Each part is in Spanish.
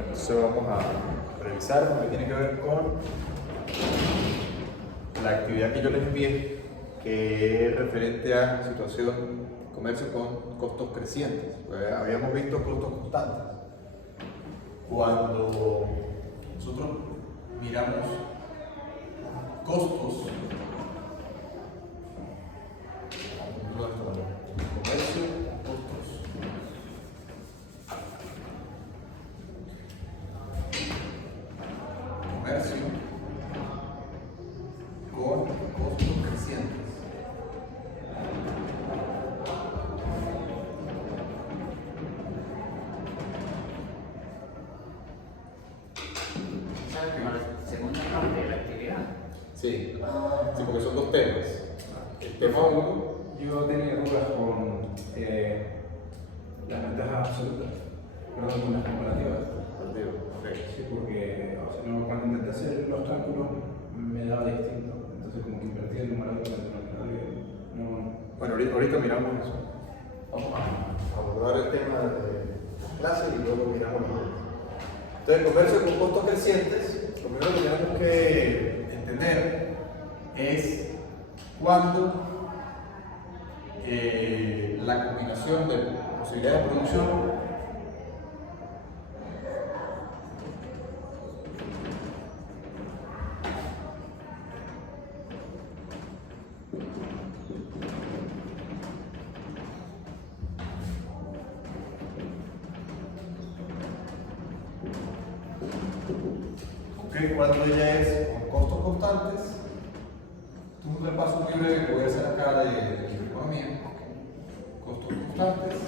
Bueno, entonces vamos a revisar lo que tiene que ver con la actividad que yo les envié, que es referente a situación de comercio con costos crecientes. Pues habíamos visto costos constantes. Cuando nosotros miramos costos, comercio con costos. Comercio con costos crecientes. ¿Sabes como la segunda parte de la actividad? Sí, sí, porque son dos temas. El tema uno, Yo tenía dudas con las ventajas absolutas, perdón, con las comparativas. Sí, porque o sea, no, cuando intenté hacer los cálculos me daba distinto. Entonces, como que invertí el numerador con el denominador. No. bueno, ahorita miramos eso. Vamos a abordar el tema de clase y luego miramos los otros. Entonces, comercio con costos crecientes, lo primero que tenemos que entender es cuándo la combinación de posibilidades de producción cuando ella es con costos constantes. Un repaso muy breve que voy a hacer acá de economía. Costos constantes.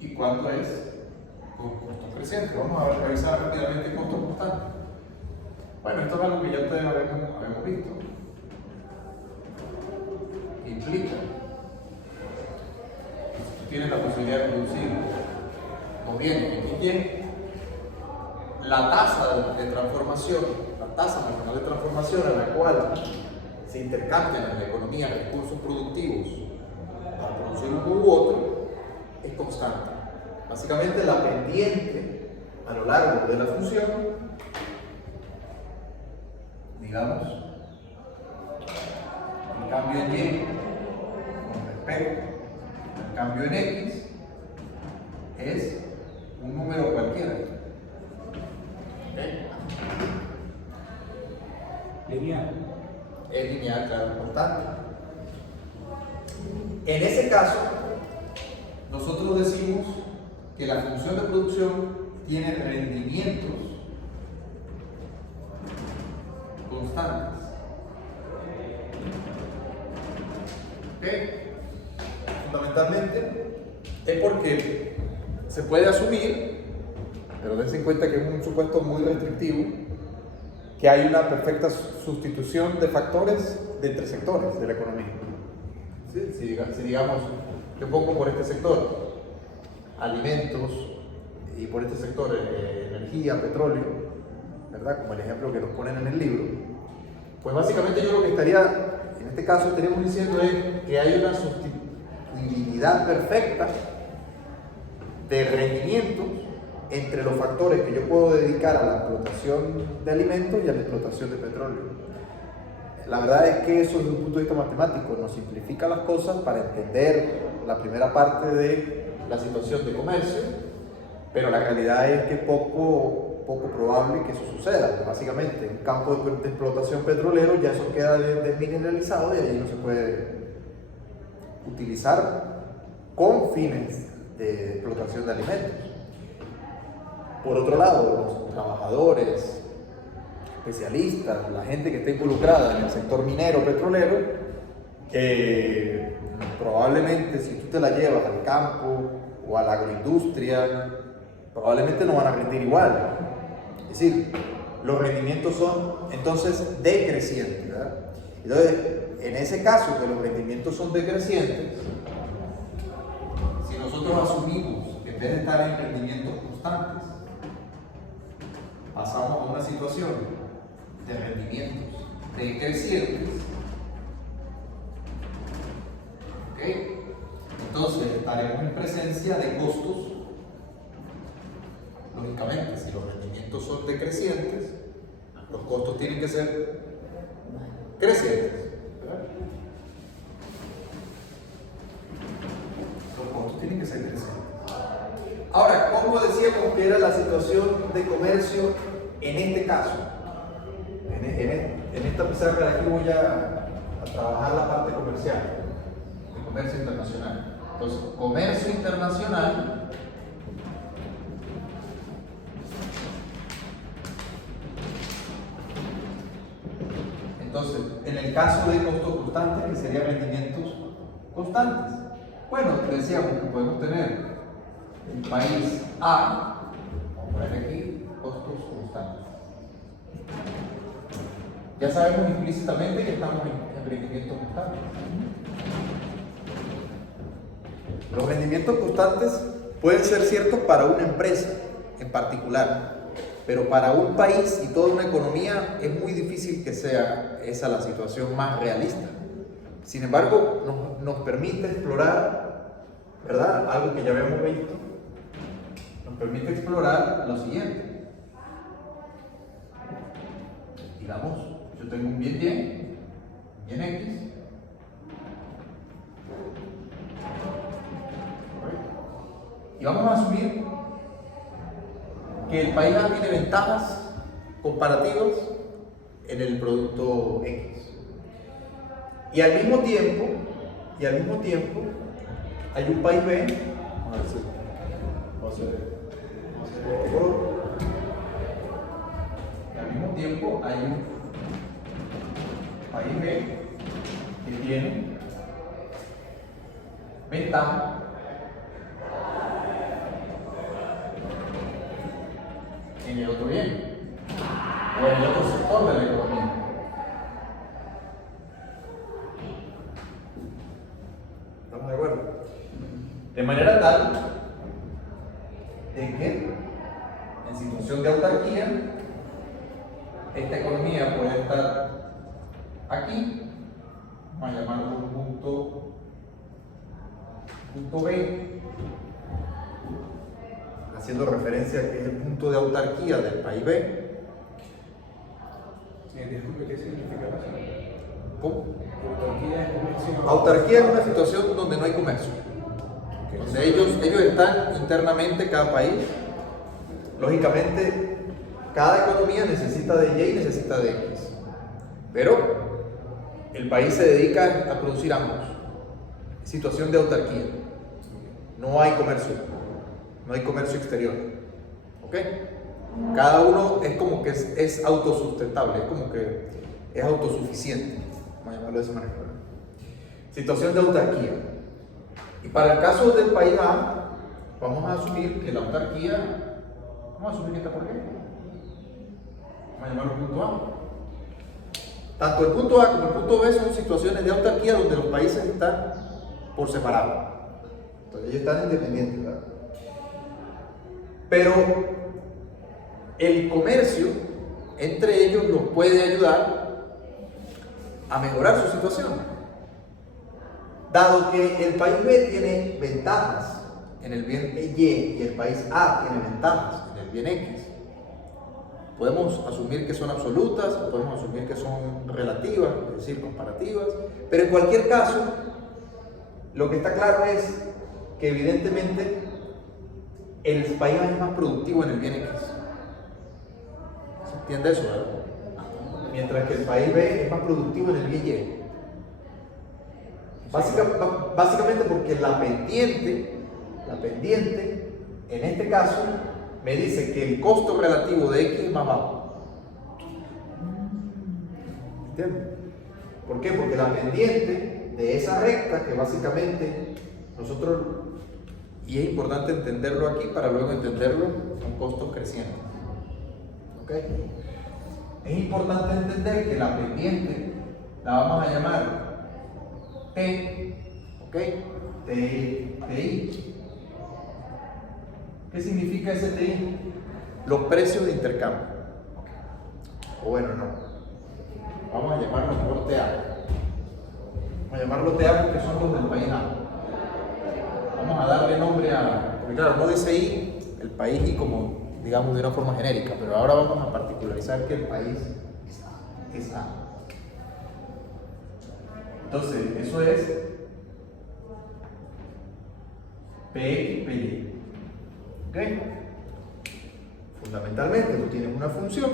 ¿Y cuándo es con costos crecientes? Vamos a revisar rápidamente costos constantes. Bueno, esto es algo que ya ustedes habíamos visto. Implica que si tú tienes la posibilidad de producir o bien la tasa de transformación, la tasa marginal de transformación en la cual se intercambian en la economía recursos productivos para producir uno u otro, es constante. Básicamente la pendiente a lo largo de la función, digamos, el cambio en Y con respecto al cambio en X es un número cualquiera. Lineal. Es lineal, claro, constante. En ese caso, nosotros decimos que la función de producción tiene rendimientos constantes. ¿Ok? Fundamentalmente es porque se puede asumir, pero dense en cuenta que es un supuesto muy restrictivo, que hay una perfecta sustitución de factores de entre sectores de la economía. ¿Sí? Si digamos, yo pongo por este sector alimentos y por este sector energía, petróleo, ¿verdad? Como el ejemplo que nos ponen en el libro, pues básicamente yo lo que estaría, en este caso estaríamos diciendo es que hay una sustituibilidad perfecta de rendimientos entre los factores que yo puedo dedicar a la explotación de alimentos y a la explotación de petróleo. La verdad es que eso desde un punto de vista matemático nos simplifica las cosas para entender la primera parte de la situación de comercio, pero la realidad es que es poco probable que eso suceda. Básicamente, en campo de explotación petrolero ya eso queda desmineralizado y allí no se puede utilizar con fines de explotación de alimentos. Por otro lado, los trabajadores, especialistas, la gente que está involucrada en el sector minero, petrolero, probablemente si tú te la llevas al campo o a la agroindustria, probablemente no van a rendir igual. Es decir, los rendimientos son entonces decrecientes, ¿verdad? Entonces, en ese caso que los rendimientos son decrecientes, si nosotros asumimos que en vez de estar en rendimientos constantes, pasamos a una situación de rendimientos decrecientes, ¿ok? Entonces estaremos en presencia de costos lógicamente, si los rendimientos son decrecientes, los costos tienen que ser crecientes. ¿Verdad? Los costos tienen que ser crecientes. Ahora, ¿cómo decíamos que era la situación de comercio en este caso? En esta pizarra de aquí voy a trabajar la parte comercial, de comercio internacional. Entonces, comercio internacional entonces, en el caso de costos constantes, que serían rendimientos constantes. Bueno, decíamos que podemos tener el país A, vamos a poner aquí, costos constantes. Ya sabemos implícitamente que estamos en rendimientos constantes. Los rendimientos constantes pueden ser ciertos para una empresa en particular, pero para un país y toda una economía es muy difícil que sea esa la situación más realista. Sin embargo, nos permite explorar, ¿verdad? Algo que ya habíamos visto. Nos permite explorar lo siguiente. Digamos, yo tengo un bien X. Y vamos a asumir que el país A tiene ventajas comparativas en el producto X. Y al mismo tiempo, hay un país B. Vamos a ver este color. Y al mismo tiempo hay un país B que tiene ventaja en el otro bien o en el otro sector de la economía. ¿Estamos de acuerdo? De manera tal de que en situación de autarquía esta economía puede estar aquí, vamos a llamarlo un punto B, haciendo referencia a que es el punto de autarquía del país B. Disculpe, ¿qué significa eso? ¿Cómo? Autarquía es comercio. Autarquía es una situación donde no hay comercio, donde ellos están internamente, cada país. Lógicamente, cada economía necesita de Y y necesita de X, pero el país se dedica a producir ambos. Situación de autarquía. No hay comercio exterior. ¿Ok? Cada uno es como que es autosustentable, es como que es autosuficiente. Vamos a llamarlo de esa manera. Situación de autarquía. Y para el caso del país A, vamos a asumir que la autarquía, vamos a asumir que está por qué. Vamos a llamarlo punto A. Tanto el punto A como el punto B son situaciones de autarquía donde los países están por separado. Entonces ellos están independientes, ¿verdad? Pero el comercio entre ellos los puede ayudar a mejorar su situación. Dado que el país B tiene ventajas en el bien Y y el país A tiene ventajas en el bien X, podemos asumir que son absolutas o podemos asumir que son relativas, es decir, comparativas, pero en cualquier caso, lo que está claro es que evidentemente el país A es más productivo en el bien X. ¿Se entiende eso, verdad? Mientras que el país B es más productivo en el bien Y. Básicamente porque la pendiente, en este caso, me dice que el costo relativo de X es más bajo. ¿Entiendes? ¿Por qué? Porque la pendiente de esa recta, que básicamente nosotros, y es importante entenderlo aquí para luego entenderlo con costos crecientes. ¿Ok? Es importante entender que la pendiente la vamos a llamar T, ¿ok? TI. ¿Qué significa ese TI? Los precios de intercambio. O bueno, no. Vamos a llamarlo por TA. Vamos a llamarlo TA porque son los del país A. Vamos a darle nombre a... Porque claro, no dice I, el país I como digamos, de una forma genérica, pero ahora vamos a particularizar que el país es A. Entonces, eso es P, PY. ¿Ok? Fundamentalmente, tú tienes una función,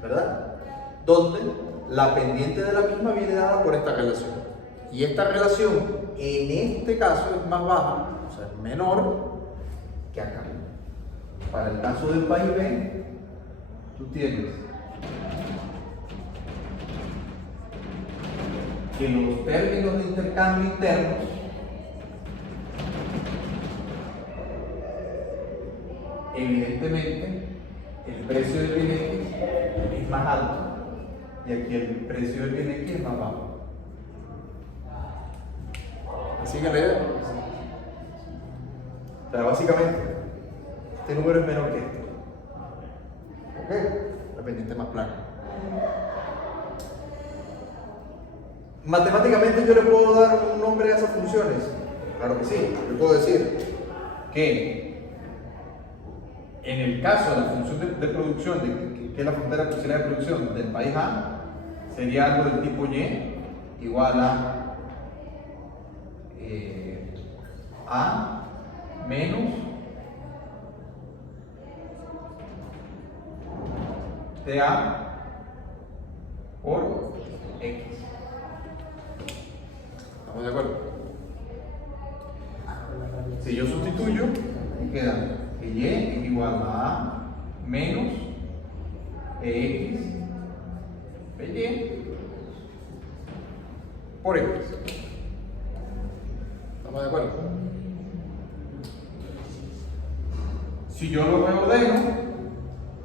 ¿verdad? Donde la pendiente de la misma viene dada por esta relación. Y esta relación, en este caso, es más baja, o sea, es menor que acá. Para el caso del país B, tú tienes que los términos de intercambio internos evidentemente el precio del bien X es más alto y aquí el precio del bien X es más bajo. ¿Así que la idea? O sea, básicamente este número es menor que este. ¿Ok? La pendiente más plana. Matemáticamente yo le puedo dar un nombre a esas funciones. Claro que sí. Yo puedo decir que en el caso de la función de producción, que es la frontera de posibilidad de producción del país A, sería algo del tipo Y igual a menos TA por X. ¿Estamos de acuerdo? Si yo sustituyo, queda que Y es igual a A menos PX PY por X. ¿Estamos de acuerdo? Si yo lo reordeno,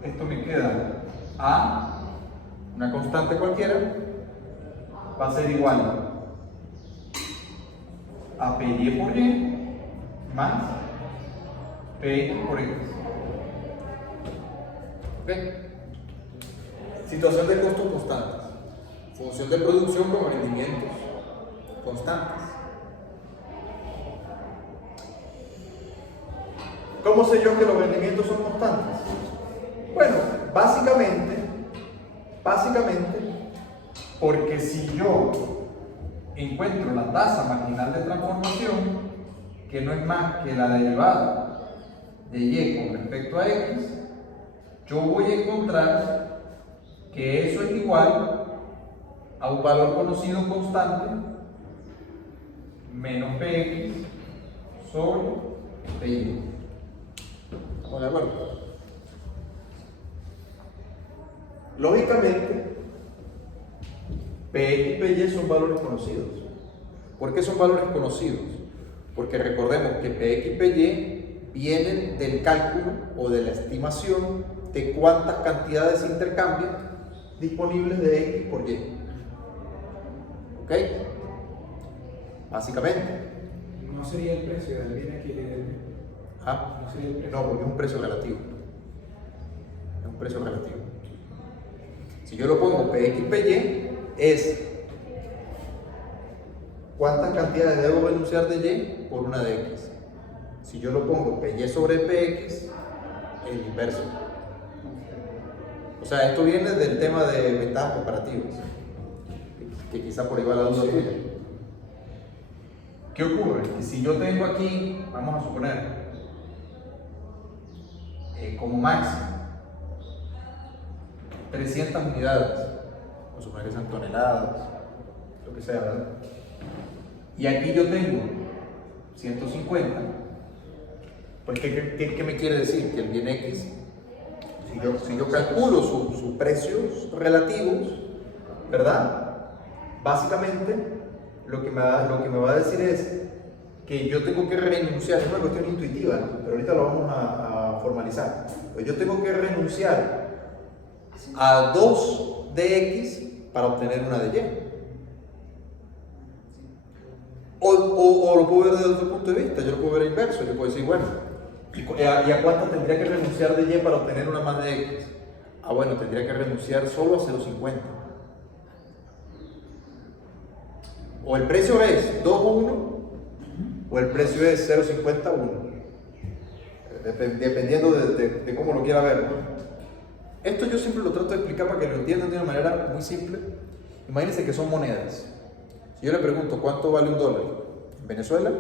esto me queda A, una constante cualquiera, va a ser igual a PY por Y más PX por X. ¿Ok? Situación de costos constantes. Función de producción con rendimientos constantes. ¿Cómo sé yo que los rendimientos son constantes? Bueno, básicamente, porque si yo encuentro la tasa marginal de transformación, que no es más que la derivada de Y con respecto a X, yo voy a encontrar que eso es igual a un valor conocido constante menos Px sobre Py. ¿Estamos de acuerdo? Lógicamente, Px y Py son valores conocidos. ¿Por qué son valores conocidos? Porque recordemos que Px y Py vienen del cálculo o de la estimación de cuántas cantidades se intercambian disponibles de X por Y. ¿Ok? Básicamente. No sería el precio del bien aquí. ¿Ah? No sería el precio. No, porque es un precio relativo. Es un precio relativo. Si yo lo pongo Px y Py, es cuántas cantidades debo renunciar de Y por una de X. Si yo lo pongo Py sobre Px, el inverso. O sea, esto viene del tema de ventajas comparativas, que quizá por ahí va la duda tuya. ¿Qué ocurre? Que si yo tengo aquí, vamos a suponer, como máximo 300 unidades, vamos a suponer que sean toneladas, lo que sea, ¿verdad? Y aquí yo tengo 150, pues ¿qué me quiere decir? Que el bien X, si yo calculo sus precios relativos, ¿verdad? Básicamente lo que me va a decir es que yo tengo que renunciar, es una cuestión intuitiva, ¿no? Pero ahorita lo vamos a formalizar. Pues yo tengo que renunciar a 2 de X para obtener una de Y. O lo puedo ver desde otro punto de vista, yo lo puedo ver inverso, yo puedo decir, bueno, ¿y a cuánto tendría que renunciar de Y para obtener una más de X? Ah, bueno, tendría que renunciar solo a 0,50. O el precio es 2,1 o el precio es 0,50,1. dependiendo de cómo lo quiera ver, ¿no? Esto yo siempre lo trato de explicar para que lo entiendan de una manera muy simple. Imagínense que son monedas. Si yo le pregunto cuánto vale un dólar en Venezuela,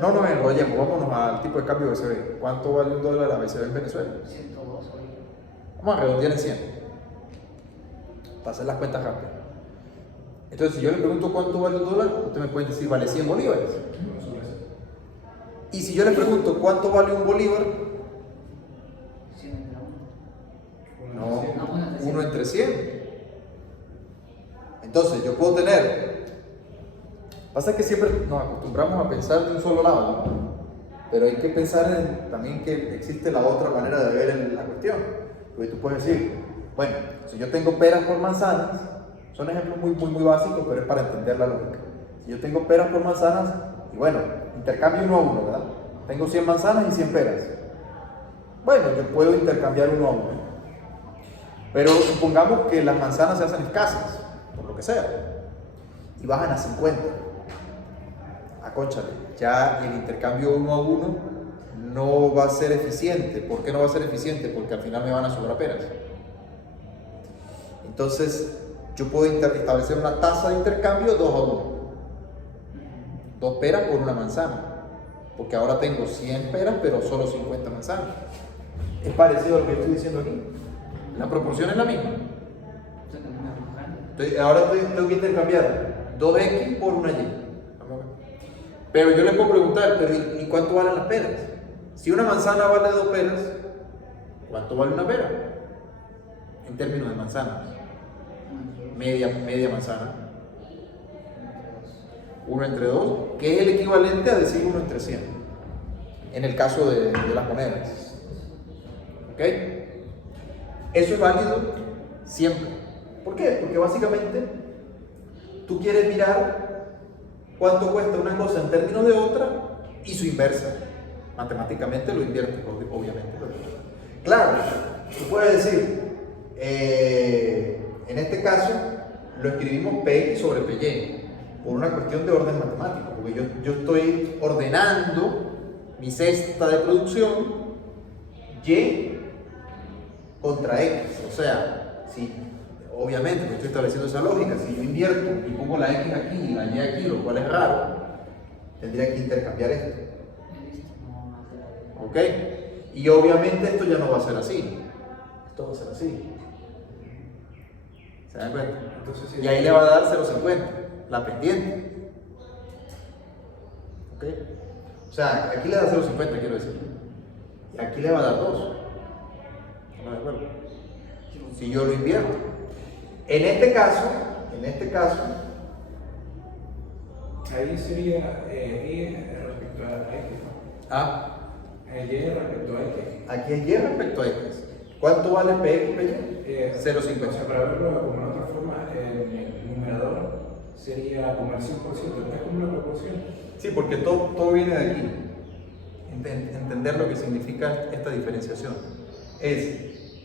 no nos enrollemos, vámonos al tipo de cambio BCB. ¿Cuánto vale un dólar a BCB en Venezuela? 102 hoy. Vamos a redondear en 100 para hacer las cuentas rápidas. Entonces, si yo le pregunto cuánto vale un dólar, usted me puede decir vale 100 bolívares. Y si yo le pregunto cuánto vale un bolívar, 100 entre uno. no, 1 entre 100. Entonces, yo puedo tener. Pasa que siempre nos acostumbramos a pensar de un solo lado, ¿no? Pero hay que pensar también que existe la otra manera de ver la cuestión. Porque tú puedes decir, bueno, si yo tengo peras por manzanas, son ejemplos muy básicos, pero es para entender la lógica. Si yo tengo peras por manzanas, y bueno, intercambio 1 a 1, ¿verdad? Tengo 100 manzanas y 100 peras. Bueno, yo puedo intercambiar 1 a 1. Pero supongamos que las manzanas se hacen escasas, por lo que sea, y bajan a 50. Acónchale, ya el intercambio 1 a 1 no va a ser eficiente. ¿Por qué no va a ser eficiente? Porque al final me van a sobrar peras. Entonces, yo puedo establecer una tasa de intercambio 2 a 1. 2 peras por 1 manzana. Porque ahora tengo 100 peras, pero solo 50 manzanas. Es parecido a lo que estoy diciendo aquí. La proporción es la misma. Entonces, ahora tengo que intercambiar 2x por 1y. Vamos a ver. Pero yo le puedo preguntar, pero ¿y cuánto valen las peras? Si una manzana vale 2 peras, ¿cuánto vale una pera? En términos de manzanas. Media manzana. 1 entre 2, que es el equivalente a decir 1 entre 100. En el caso de las monedas. ¿Ok? Eso es válido siempre. ¿Por qué? Porque básicamente tú quieres mirar cuánto cuesta una cosa en términos de otra y su inversa. Matemáticamente lo inviertes, obviamente. Claro, tú puedes decir, en este caso lo escribimos PX sobre PY por una cuestión de orden matemático, porque yo estoy ordenando mi cesta de producción Y contra X. O sea, si obviamente no estoy estableciendo esa lógica, si yo invierto y pongo la X aquí y la Y aquí, lo cual es raro, tendría que intercambiar esto. ¿Ok? Y obviamente esto ya no va a ser así. Esto va a ser así. ¿Se dan cuenta? Entonces, sí, y ahí le va a dar 0,50, la pendiente. ¿Ok? O sea, aquí le da 0,50, quiero decir. Y aquí le va a dar 2. ¿Estamos de acuerdo? Si yo lo invierto. En este caso, ahí sería Y respecto a X. ¿ah? Y respecto a X. Aquí es Y respecto a X. ¿Cuánto vale PX, PY? 0,50. O sea, para verlo como en otra forma, el numerador sería como el 100%, es como una proporción. Sí, porque todo viene de aquí. Entender lo que significa esta diferenciación. Es,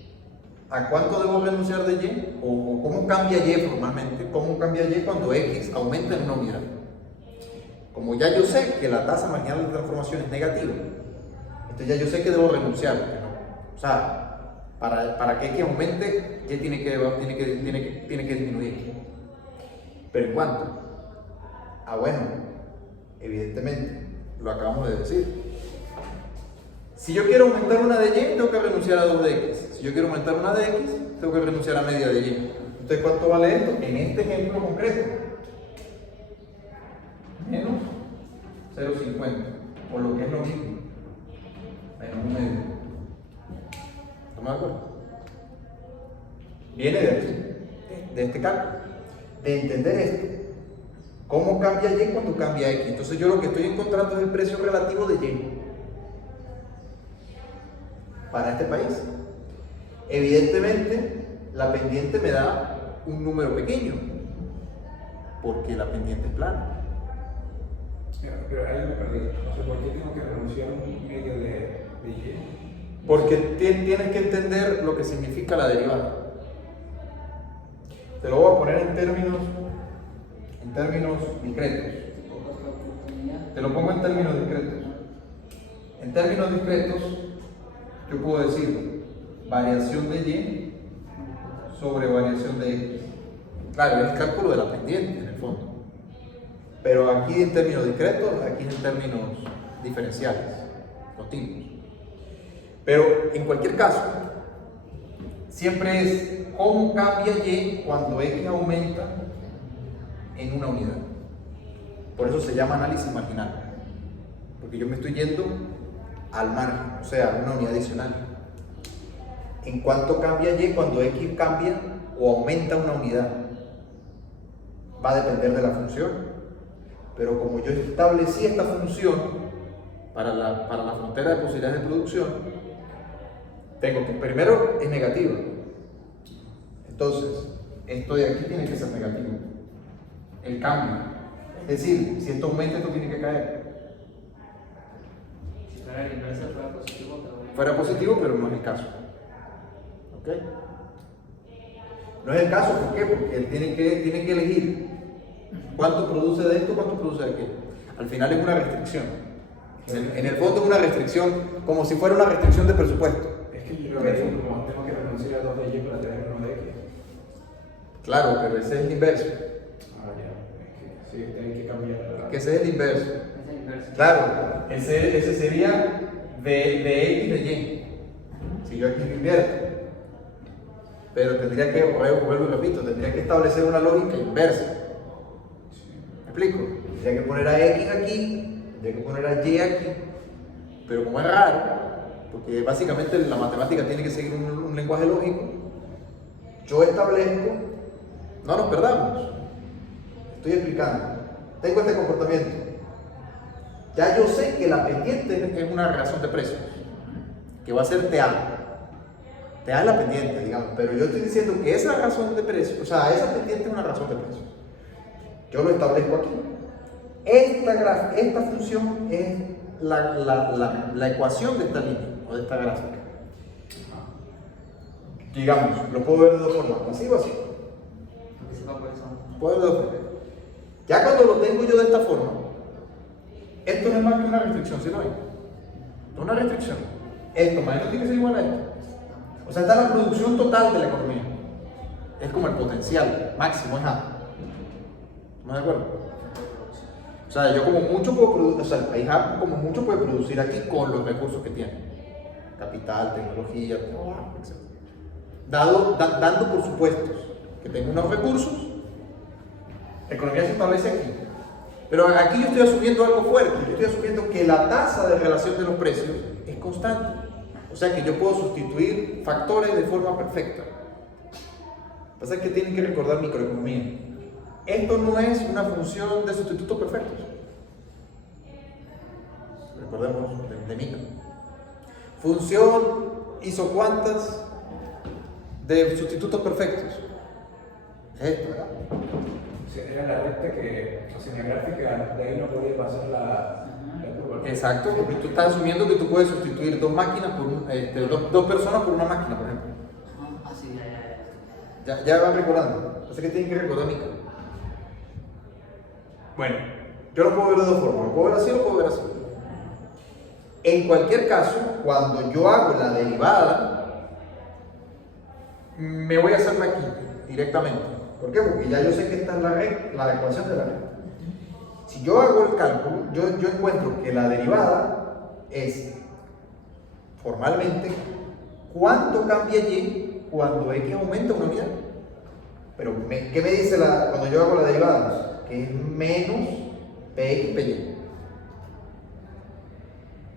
¿a cuánto debo renunciar de Y? O cómo cambia Y formalmente, cómo cambia Y cuando X aumenta en una unidad. Como ya yo sé que la tasa marginal de transformación es negativa, entonces ya yo sé que debo renunciar. ¿No? O sea, para que X aumente, Y tiene que disminuir. ¿Pero en cuánto? Ah, bueno, evidentemente, lo acabamos de decir. Si yo quiero aumentar una de Y, tengo que renunciar a 2 de X. Si yo quiero aumentar una de X, tengo que renunciar a media de Y. Entonces, ¿cuánto vale esto? En este ejemplo concreto, menos 0,50, o lo que es lo mismo, menos un medio. ¿Estamos de acuerdo? Viene de aquí, de este cálculo, de entender esto. ¿Cómo cambia Y cuando cambia X? Entonces yo lo que estoy encontrando es el precio relativo de Y para este país. Evidentemente, la pendiente me da un número pequeño, porque la pendiente es plana. Pero ahí me perdí. O sea, ¿por qué tengo que renunciar a un medio de Y? Porque tienes que entender lo que significa la derivada. Te lo voy a poner en términos discretos. Te lo pongo en términos discretos. En términos discretos, yo puedo decir variación de Y sobre variación de X. Claro, es el cálculo de la pendiente en el fondo. Pero aquí en términos discretos, aquí en términos diferenciales, continuos. Pero en cualquier caso, siempre es cómo cambia Y cuando X aumenta en una unidad. Por eso se llama análisis marginal. Porque yo me estoy yendo al margen, o sea, a una unidad adicional. ¿En cuánto cambia Y cuando X cambia o aumenta una unidad? Va a depender de la función. Pero como yo establecí esta función para la frontera de posibilidades de producción, tengo que primero es negativa. Entonces, esto de aquí tiene que ser negativo. El cambio. Es decir, si esto aumenta, esto tiene que caer. Si fuera la inversa, fuera positivo, pero... Fuera positivo, pero no es el caso. ¿Ok? No es el caso, ¿por qué? Porque él tiene que elegir cuánto produce de esto, cuánto produce de aquello. Al final es una restricción. En el fondo es una restricción, como si fuera una restricción de presupuesto. Es que yo creo que como tengo que renunciar a 2 de Y para tener 1 de X. Claro, pero ese es el inverso. Ah, ya. Es que sí, hay que cambiar. Que ese es el inverso. Es el inverso. Claro, ese sería de X de Y. Si yo aquí lo invierto. Pero tendría que, vuelvo y repito, tendría que establecer una lógica inversa. ¿Me explico? Tendría que poner a X aquí, tendría que poner a Y aquí. Pero como es raro, porque básicamente la matemática tiene que seguir un lenguaje lógico, yo establezco, no nos perdamos, estoy explicando, tengo este comportamiento. Ya yo sé que la pendiente es una relación de precios, que va a ser TA. TA es la pendiente, digamos, pero yo estoy diciendo que esa razón de precios, o sea, esa pendiente es una razón de precios. Yo lo establezco aquí. Esta función es la ecuación de esta línea, o de esta gráfica. Digamos, lo puedo ver de dos formas, así o así. Porque sepa cuáles son. Puedo ver de dos formas. Ya cuando lo tengo yo de esta forma, esto no es más que una restricción, ¿sí lo ven? Es una restricción. Esto más esto tiene que ser igual a esto. O sea, está la producción total de la economía. Es como el potencial máximo, es A. ¿Estamos de acuerdo? O sea, yo como mucho puedo producir, o sea, el país A como mucho puede producir aquí con los recursos que tiene. Capital, tecnología, trabajo, etc. Dando por supuestos que tengo unos recursos, la economía se establece aquí. Pero aquí yo estoy asumiendo algo fuerte, yo estoy asumiendo que la tasa de relación de los precios es constante. O sea que yo puedo sustituir factores de forma perfecta. Lo que pasa es que tienen que recordar microeconomía. Esto no es una función de sustitutos perfectos. Recordemos de micro. Función isocuantas de sustitutos perfectos. Es esto, ¿verdad? Era la recta que, o sea, en la gráfica, de ahí no podía pasar la curva. Exacto, porque tú estás asumiendo que tú puedes sustituir dos máquinas por dos personas por una máquina, por ejemplo. Ah, sí, ya. Ya van recordando. Así que tienen que recordar micro. Bueno, yo lo puedo ver de dos formas. Lo puedo ver así o lo puedo ver así. En cualquier caso, cuando yo hago la derivada, me voy a hacerla aquí, directamente. ¿Por qué? Porque ya yo sé que esta es la ecuación de la recta. Si yo hago el cálculo, yo encuentro que la derivada es, formalmente, cuánto cambia Y cuando X aumenta una unidad. Pero, ¿qué me dice cuando yo hago la derivada? Que es menos Px Py.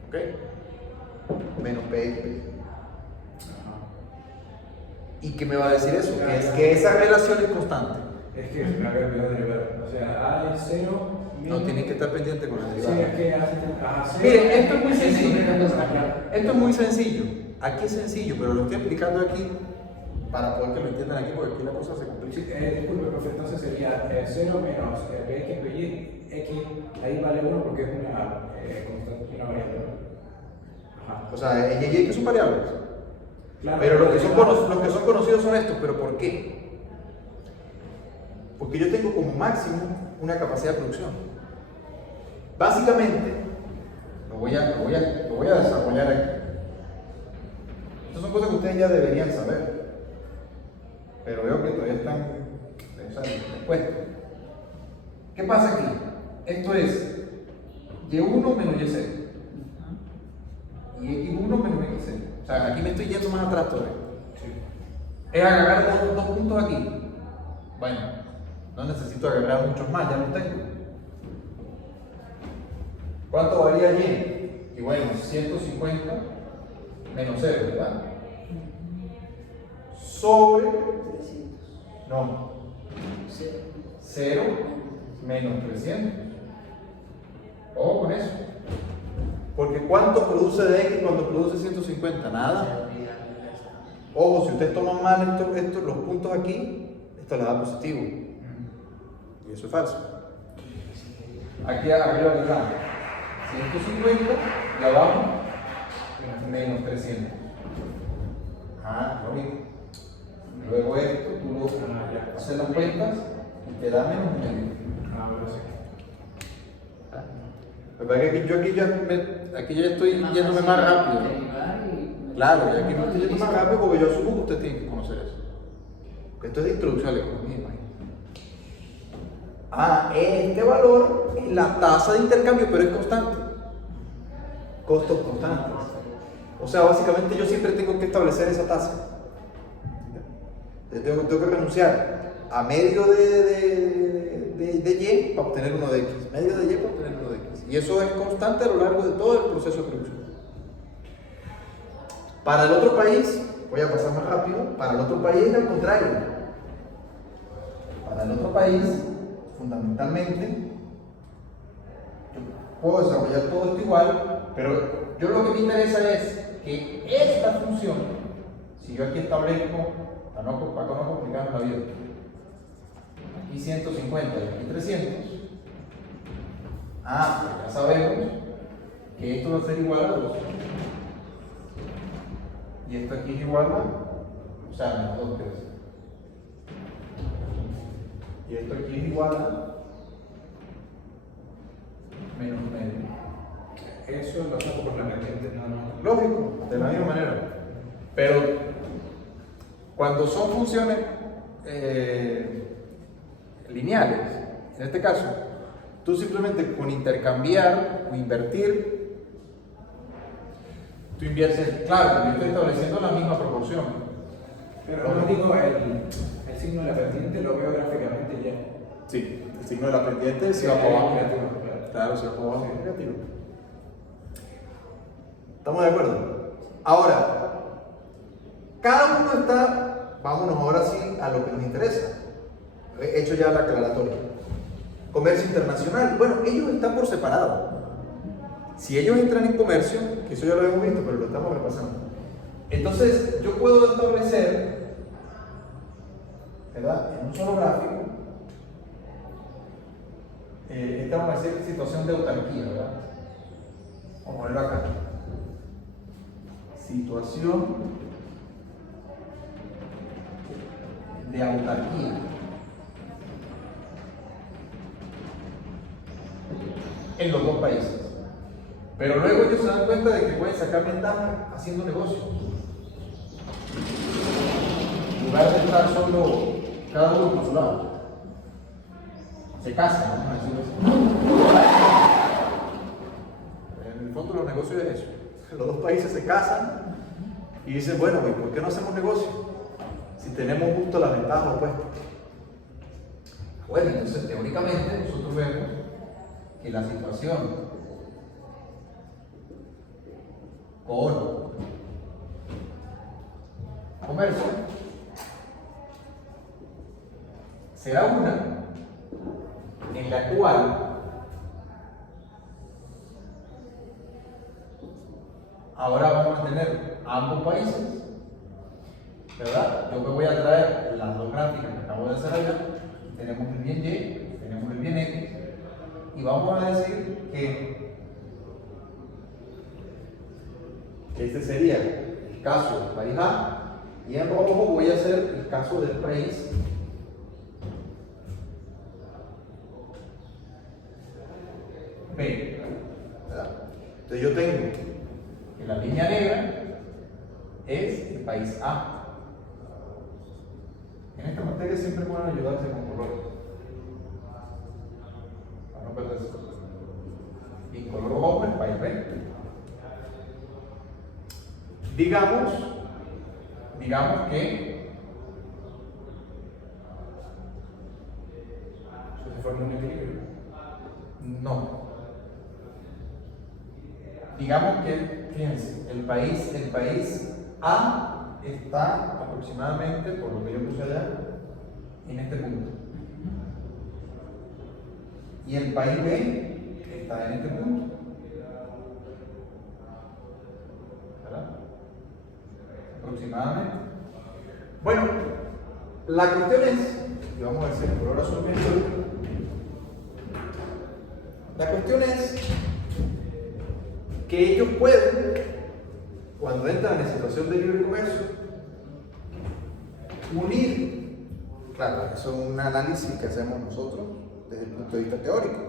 ¿Ok? Menos Px Py. ¿Y qué me va a decir eso? Que es que esa relación es constante. Es que me había olvidado de derivar. O sea, A es 0. No tienen que estar pendientes con la Sí, derivada. es que A es 0. Miren, esto es muy sencillo. Sí. Esto es muy sencillo. Aquí es sencillo, pero lo estoy explicando aquí para poder que lo entiendan aquí, porque aquí la cosa se complica. Disculpe, profe, entonces sería 0 menos Px Py, X, ahí vale 1 porque es una constante, una variable. Ajá. O sea, el Y que son variables. Claro, Pero los que son conocidos son estos. ¿Pero por qué? Porque yo tengo como máximo una capacidad de producción. Básicamente, lo voy lo voy a desarrollar aquí. Estas son cosas que ustedes ya deberían saber, pero veo que todavía están, o sea, les cuesta. ¿Qué pasa aquí? Esto es y1 menos y0 y x1 menos x0. O sea, aquí me estoy yendo más atrás todavía. Sí. Es agarrar dos puntos aquí. Bueno, no necesito agarrar muchos más, ya los tengo. ¿Cuánto varía y? Y bueno, 150 menos 0, ¿verdad? Sobre, 300. no, 0. 0 menos 300. Ojo con eso. Porque ¿cuánto produce de x cuando produce 150? Nada. Ojo, si ustedes toman mal los puntos aquí, esto le da positivo. Y eso es falso. Aquí arriba le da 150 y abajo menos 300. Ah, lógico. Luego esto, tú lo haces las cuentas y te da menos medio. Ahora sí. Aquí ya estoy yéndome más rápido. Claro, y aquí me estoy yendo más rápido porque yo asumo que ustedes tienen que conocer eso. Porque esto es de introducción a la economía, imagínate. Este valor es la tasa de intercambio, pero es constante. Costos constantes. O sea, básicamente yo siempre tengo que establecer esa tasa. Tengo que renunciar a medio de y para obtener uno de x. Medio de y para obtener uno de x. Y eso es constante a lo largo de todo el proceso de producción. Para el otro país, voy a pasar más rápido, para el otro país es al contrario. Para el otro país, fundamentalmente, yo puedo desarrollar todo esto igual, pero yo lo que me interesa es que esta función, si yo aquí establezco, para no complicar la vida, aquí 150 y aquí 300, pues ya sabemos que esto va a ser igual a 2. Y esto aquí es igual a, o sea, menos 2 quiero decir. Y esto aquí es igual a menos medio. Eso lo saco por la pendiente nada más. Lógico, de la misma manera. Pero cuando son funciones lineales, en este caso, tú simplemente con intercambiar o invertir, tú inviertes, claro, yo estoy estableciendo la misma proporción. Pero no digo, el signo de la pendiente lo veo gráficamente ya. Sí, el signo de la pendiente se va para abajo. Negativo, Claro, se va para abajo, negativo. ¿Estamos de acuerdo? Ahora, cada uno está, vámonos ahora sí a lo que nos interesa. He hecho ya la aclaratoria. Comercio internacional. Bueno, ellos están por separado. Si ellos entran en comercio, que eso ya lo hemos visto, pero lo estamos repasando. Entonces, yo puedo establecer, ¿verdad? En un solo gráfico, esta vamos a decir situación de autarquía, ¿verdad? Vamos a ponerlo acá. Situación de autarquía. En los dos países. Pero luego ellos se dan cuenta de que pueden sacar ventaja haciendo negocios. En lugar de estar solo cada uno por su lado. Se casan, vamos a decirlo así. En el fondo los negocios es eso. Los dos países se casan y dicen, bueno, ¿y por qué no hacemos negocio? Si tenemos justo las ventajas opuestas. Bueno, entonces teóricamente nosotros vemos que la situación con comercio será una en la cual ahora vamos a tener ambos países, ¿verdad? Yo me voy a traer las dos gráficas que acabo de hacer allá. Tenemos el bien Y, tenemos el bien X, y vamos a decir que este sería el caso del país A, y en rojo voy a hacer el caso del país B, ¿verdad? Entonces yo tengo que la línea negra es el país A. En esta materia siempre pueden ayudarse con colores. Para no perderse. Y color rojo el país B. Digamos que se forma un equilibrio. no. Digamos que, fíjense, el país A está aproximadamente, por lo que yo puse allá, en este punto. Y el país B está en este punto. ¿Verdad? Aproximadamente. Bueno, la cuestión es, y vamos a decir por ahora solamente, la cuestión es que ellos pueden, cuando entran en situación de libre comercio, unir, claro, eso es un análisis que hacemos nosotros desde el punto de vista teórico,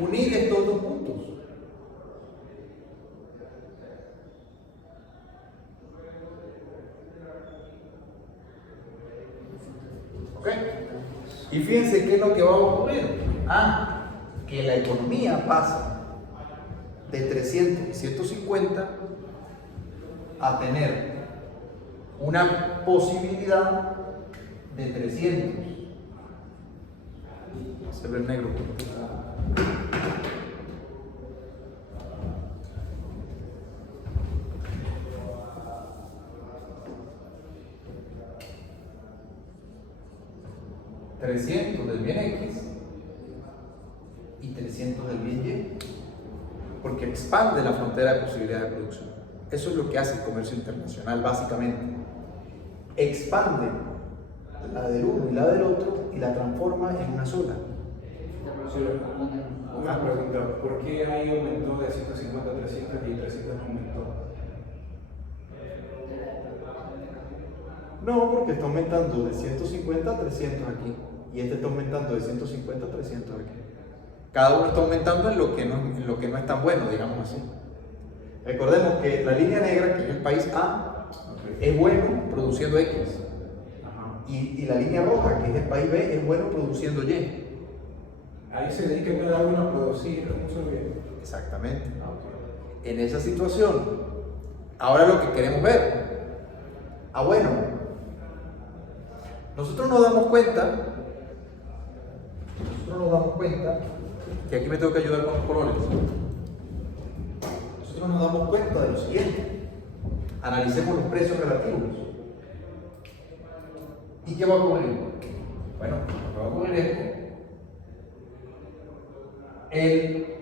unir estos dos puntos. ¿Ok? Y fíjense qué es lo que va a ocurrir. Que la economía pasa de 300 y 150 a tener una posibilidad de 300. Se ve el negro. $300 del bien X y 300 del bien Y, porque expande la frontera de posibilidad de producción. Eso es lo que hace el comercio internacional, básicamente. Expande la del uno y la del otro y la transforma en una sola. Una pregunta, ¿por qué ahí aumentó de 150 a 300 y 300 no aumentó? No, porque está aumentando de 150 a 300 aquí, y este está aumentando de 150 a 300 aquí. Cada uno está aumentando en lo que no es tan bueno, digamos así. Recordemos que la línea negra, que es el país A, es bueno produciendo X. Y la línea roja, que es el país B, es bueno produciendo Y. Ahí se dedica cada uno a producir un solo bien. Exactamente. En esa situación, ahora lo que queremos ver. Bueno, nosotros nos damos cuenta que aquí me tengo que ayudar con los colores. Nosotros nos damos cuenta de lo siguiente. Analicemos los precios relativos. ¿Y qué va a ocurrir? Bueno, lo que va a ocurrir es que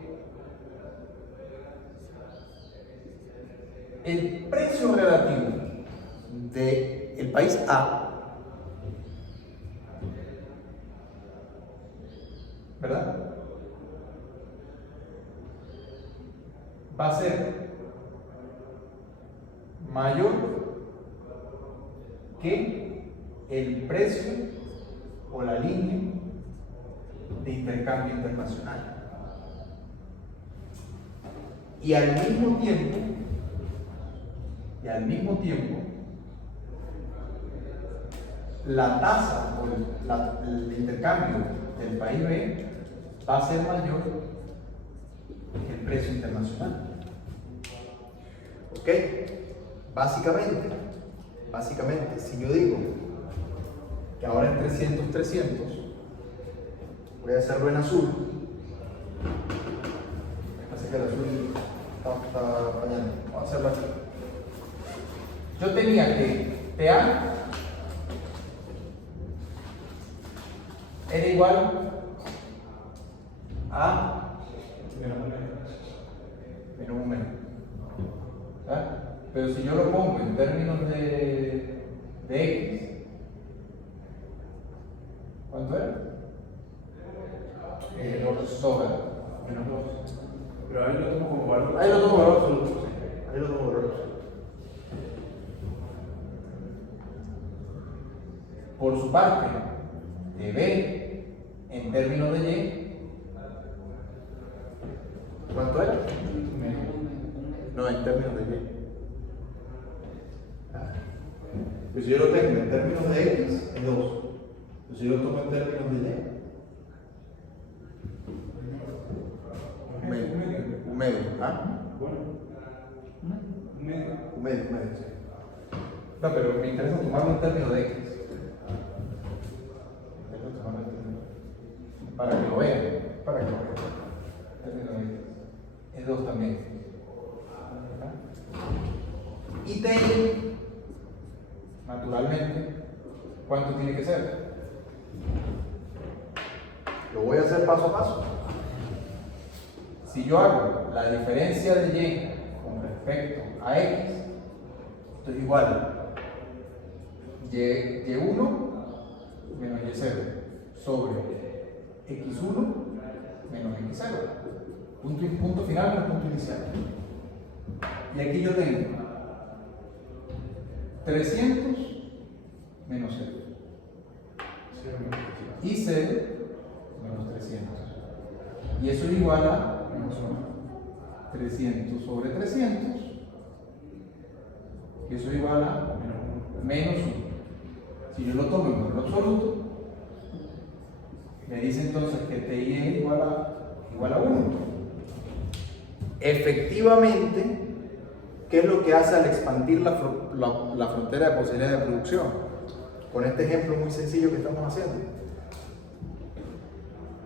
el precio relativo del país A, ¿verdad?, va a ser mayor que el precio o la línea de intercambio internacional. Y al mismo tiempo, la tasa o el intercambio del país B va a ser mayor que el precio internacional. ¿Ok? Básicamente, si yo digo que ahora es 300, voy a hacerlo en azul. Así que el azul está fallando. Vamos a hacerlo aquí. Yo tenía que TA era igual a menos un menos. Pero si yo lo pongo en términos de X, ¿cuánto era? Lo sobra. Menos 2. Pero ahí lo tomo como valor. Ahí lo tomo valor absoluto. Por su parte, de B en términos de Y ¿Cuánto era? Un medio. No, en términos de Y. Pues si yo lo tengo en términos de X, es 2. Pues si yo lo tomo en términos de Y, un medio. Un medio. ¿Ah? Bueno. Un medio. Un medio, sí. No, pero me interesa tomarlo en términos de X. Para que lo vean. Para que lo vean. Términos de X. Es 2 también. Y T, naturalmente, ¿cuánto tiene que ser? Lo voy a hacer paso a paso. Si yo hago la diferencia de Y con respecto a X, esto es igual Y1 menos Y0 sobre X1 menos X0. Punto final menos punto inicial. Y aquí yo tengo 300 menos 0. Y 0 menos 300. Y eso es igual a menos 1. 300 sobre 300. Y eso es igual a menos 1. Si yo lo tomo en valor absoluto, me dice entonces que TI es igual a 1. Efectivamente, ¿qué es lo que hace al expandir la frontera de posibilidades de producción? Con este ejemplo muy sencillo que estamos haciendo.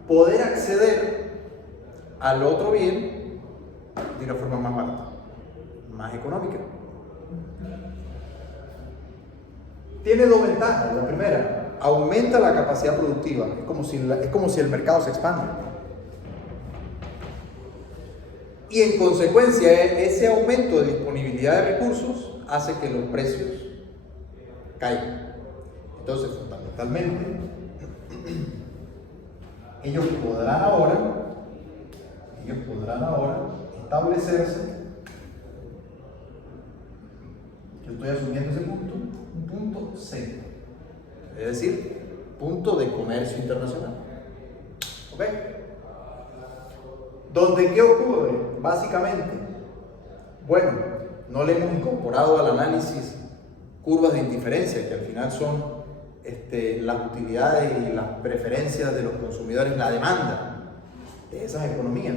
Poder acceder al otro bien de una forma más barata, más económica. Tiene dos ventajas. La primera, aumenta la capacidad productiva. Es como si el mercado se expande. Y en consecuencia, ese aumento de disponibilidad de recursos hace que los precios caigan. Entonces, fundamentalmente, ellos podrán ahora establecerse, yo estoy asumiendo ese punto, un punto C, es decir, punto de comercio internacional. ¿Ok? ¿Donde qué ocurre? Básicamente, bueno, no le hemos incorporado al análisis curvas de indiferencia, que al final son las utilidades y las preferencias de los consumidores, la demanda de esas economías.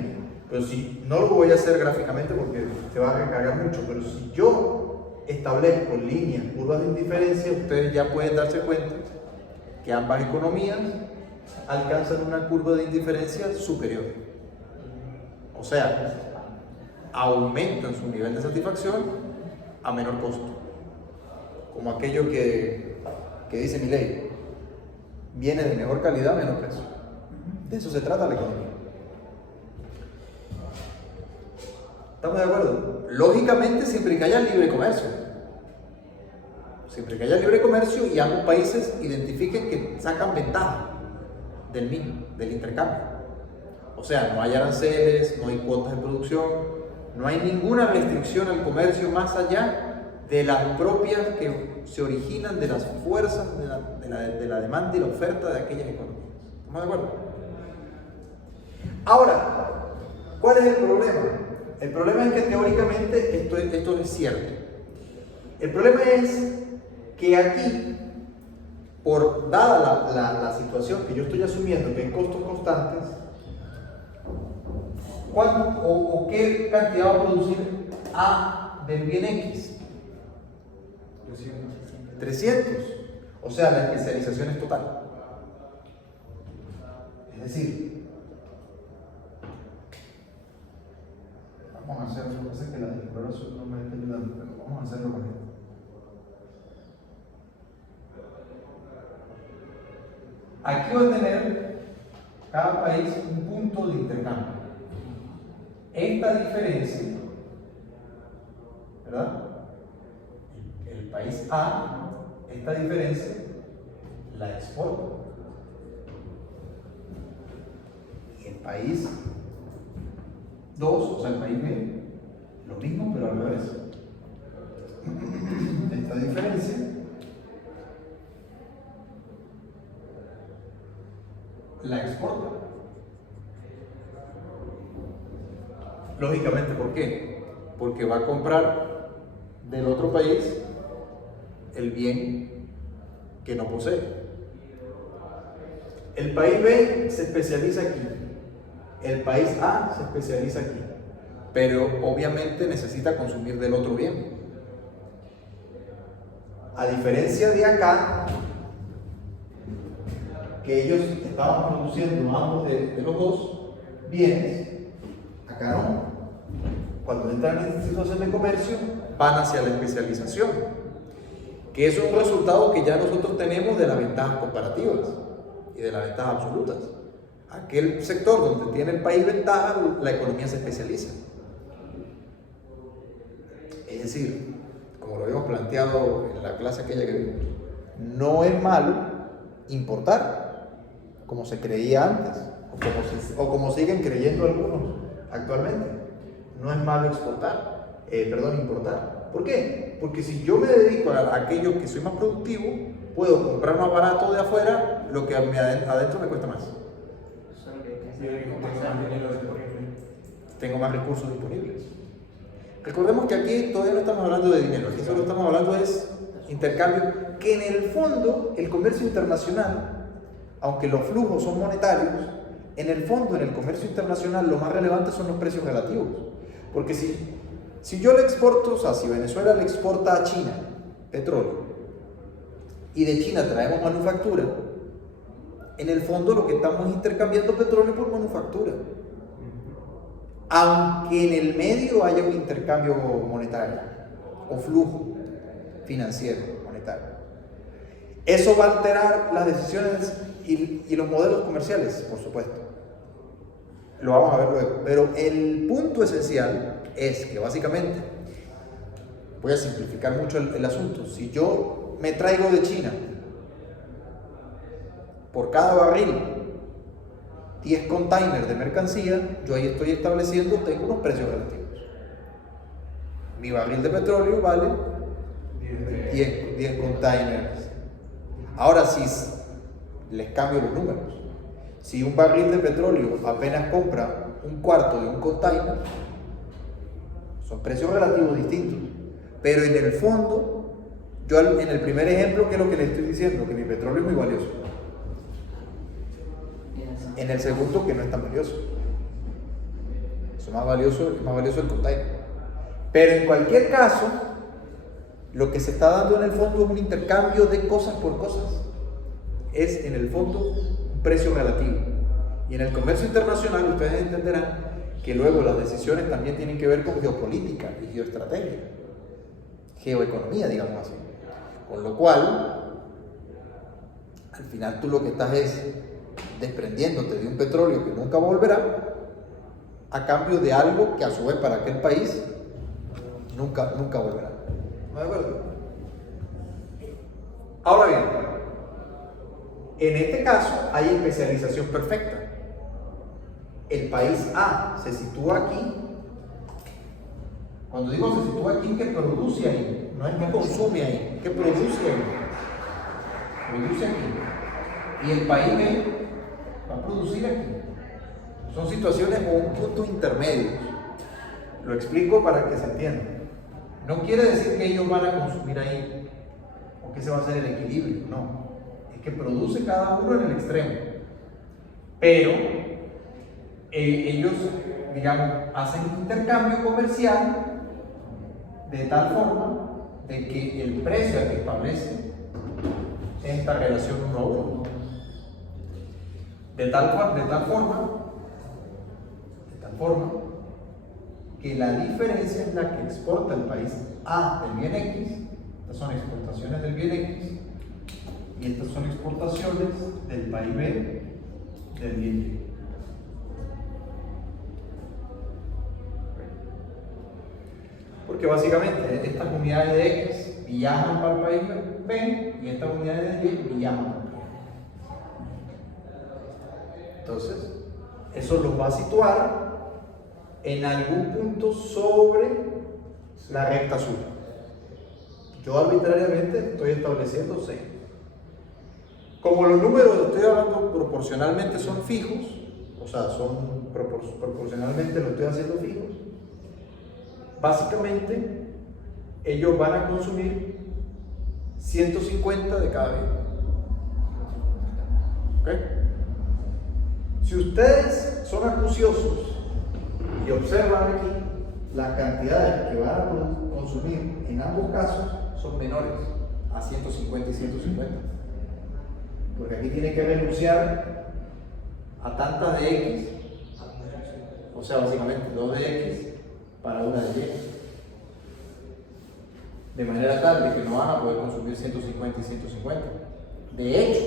Pero si no lo voy a hacer gráficamente porque se va a recargar mucho, pero si yo establezco líneas, curvas de indiferencia, ustedes ya pueden darse cuenta que ambas economías alcanzan una curva de indiferencia superior. O sea, aumentan su nivel de satisfacción a menor costo. Como aquello que dice mi ley, viene de mejor calidad, menor precio. De eso se trata la economía. ¿Estamos de acuerdo? Lógicamente, siempre que haya libre comercio. Siempre que haya libre comercio y ambos países identifiquen que sacan ventaja del mismo, del intercambio. O sea, no hay aranceles, no hay cuotas de producción, no hay ninguna restricción al comercio más allá de las propias que se originan de las fuerzas de la demanda y la oferta de aquellas economías. ¿Estamos de acuerdo? Ahora, ¿cuál es el problema? El problema es que teóricamente esto es cierto. El problema es que aquí, dada la situación que yo estoy asumiendo, que hay costos constantes, ¿cuánto o qué cantidad va a producir A del bien X? 300. O sea, la especialización es total. Es decir, vamos a hacerlo, no sé que la exploración no me está ayudando, pero vamos a hacerlo con esto. Aquí va a tener cada país un punto de intercambio. Esta diferencia, ¿verdad? El país A, esta diferencia la exporta. Y el país 2, o sea, el país B, lo mismo pero al revés. Esta diferencia la exporta. Lógicamente, ¿por qué? Porque va a comprar del otro país el bien que no posee. El país B se especializa aquí, el país A se especializa aquí, pero obviamente necesita consumir del otro bien. A diferencia de acá, que ellos estaban produciendo ambos de los dos bienes, acá no. Cuando entran en esta situación de comercio, van hacia la especialización, que es un resultado que ya nosotros tenemos de las ventajas comparativas y de las ventajas absolutas. Aquel sector donde tiene el país ventaja, la economía se especializa. Es decir, como lo habíamos planteado en la clase aquella que vimos, no es malo importar, como se creía antes, o como siguen creyendo algunos actualmente. No es malo importar. ¿Por qué? Porque si yo me dedico a aquello que soy más productivo, puedo comprar más barato de afuera lo que adentro me cuesta más. Solo que Yo creo que tengo más dinero disponible. Tengo más recursos disponibles. Recordemos que aquí todavía no estamos hablando de dinero, aquí solo estamos hablando de intercambio, que en el fondo el comercio internacional, aunque los flujos son monetarios, en el fondo en el comercio internacional lo más relevante son los precios relativos. Porque si yo le exporto, o sea, si Venezuela le exporta a China petróleo y de China traemos manufactura, en el fondo lo que estamos intercambiando petróleo por manufactura. Aunque en el medio haya un intercambio monetario o flujo financiero monetario. Eso va a alterar las decisiones y los modelos comerciales, por supuesto. Lo vamos a ver luego. Pero el punto esencial es que básicamente, voy a simplificar mucho el asunto, si yo me traigo de China por cada barril 10 containers de mercancía, yo ahí estoy estableciendo, tengo unos precios relativos. Mi barril de petróleo vale 10 containers. Ahora sí, les cambio los números. Si un barril de petróleo apenas compra un cuarto de un container, son precios relativos distintos. Pero en el fondo, yo en el primer ejemplo, ¿qué es lo que les estoy diciendo? Que mi petróleo es muy valioso. En el segundo, que no es tan valioso. Es más valioso el container. Pero en cualquier caso, lo que se está dando en el fondo es un intercambio de cosas por cosas. Es en el fondo un precio relativo. Y en el comercio internacional ustedes entenderán que luego las decisiones también tienen que ver con geopolítica y geoestrategia, geoeconomía, digamos así. Con lo cual, al final tú lo que estás es desprendiéndote de un petróleo que nunca volverá a cambio de algo que a su vez para aquel país nunca volverá. ¿No de acuerdo? Ahora bien, en este caso hay especialización perfecta. El país A se sitúa aquí. Cuando digo se sitúa aquí, ¿qué produce ahí? No es que consume ahí, ¿qué produce ahí? Produce aquí. Y el país B va a producir aquí. Son situaciones o un punto intermedio. Lo explico para que se entienda. No quiere decir que ellos van a consumir ahí o que ese va a ser el equilibrio, no. Es que produce cada uno en el extremo. Pero ellos, digamos, hacen un intercambio comercial de tal forma de que el precio al que establece esta relación 1 a 1. De tal forma que la diferencia es la que exporta el país A del bien X. Estas son exportaciones del bien X y estas son exportaciones del país B del bien Y. Porque básicamente estas unidades de X viajan para el país B y estas unidades de Y viajan para el país B. Entonces, eso los va a situar en algún punto sobre la recta azul. Yo arbitrariamente estoy estableciendo 6. Como los números, estoy hablando proporcionalmente, son fijos, o sea, son proporcionalmente lo estoy haciendo fijos, básicamente ellos van a consumir 150 de cada bien. ¿Ok? Si ustedes son acuciosos y observan aquí, las cantidades que van a consumir en ambos casos son menores a 150 y 150. Porque aquí tiene que renunciar a tantas de X, o sea, básicamente 2 de X para una de Y. De manera tal de que no van a poder consumir 150 y 150. De hecho,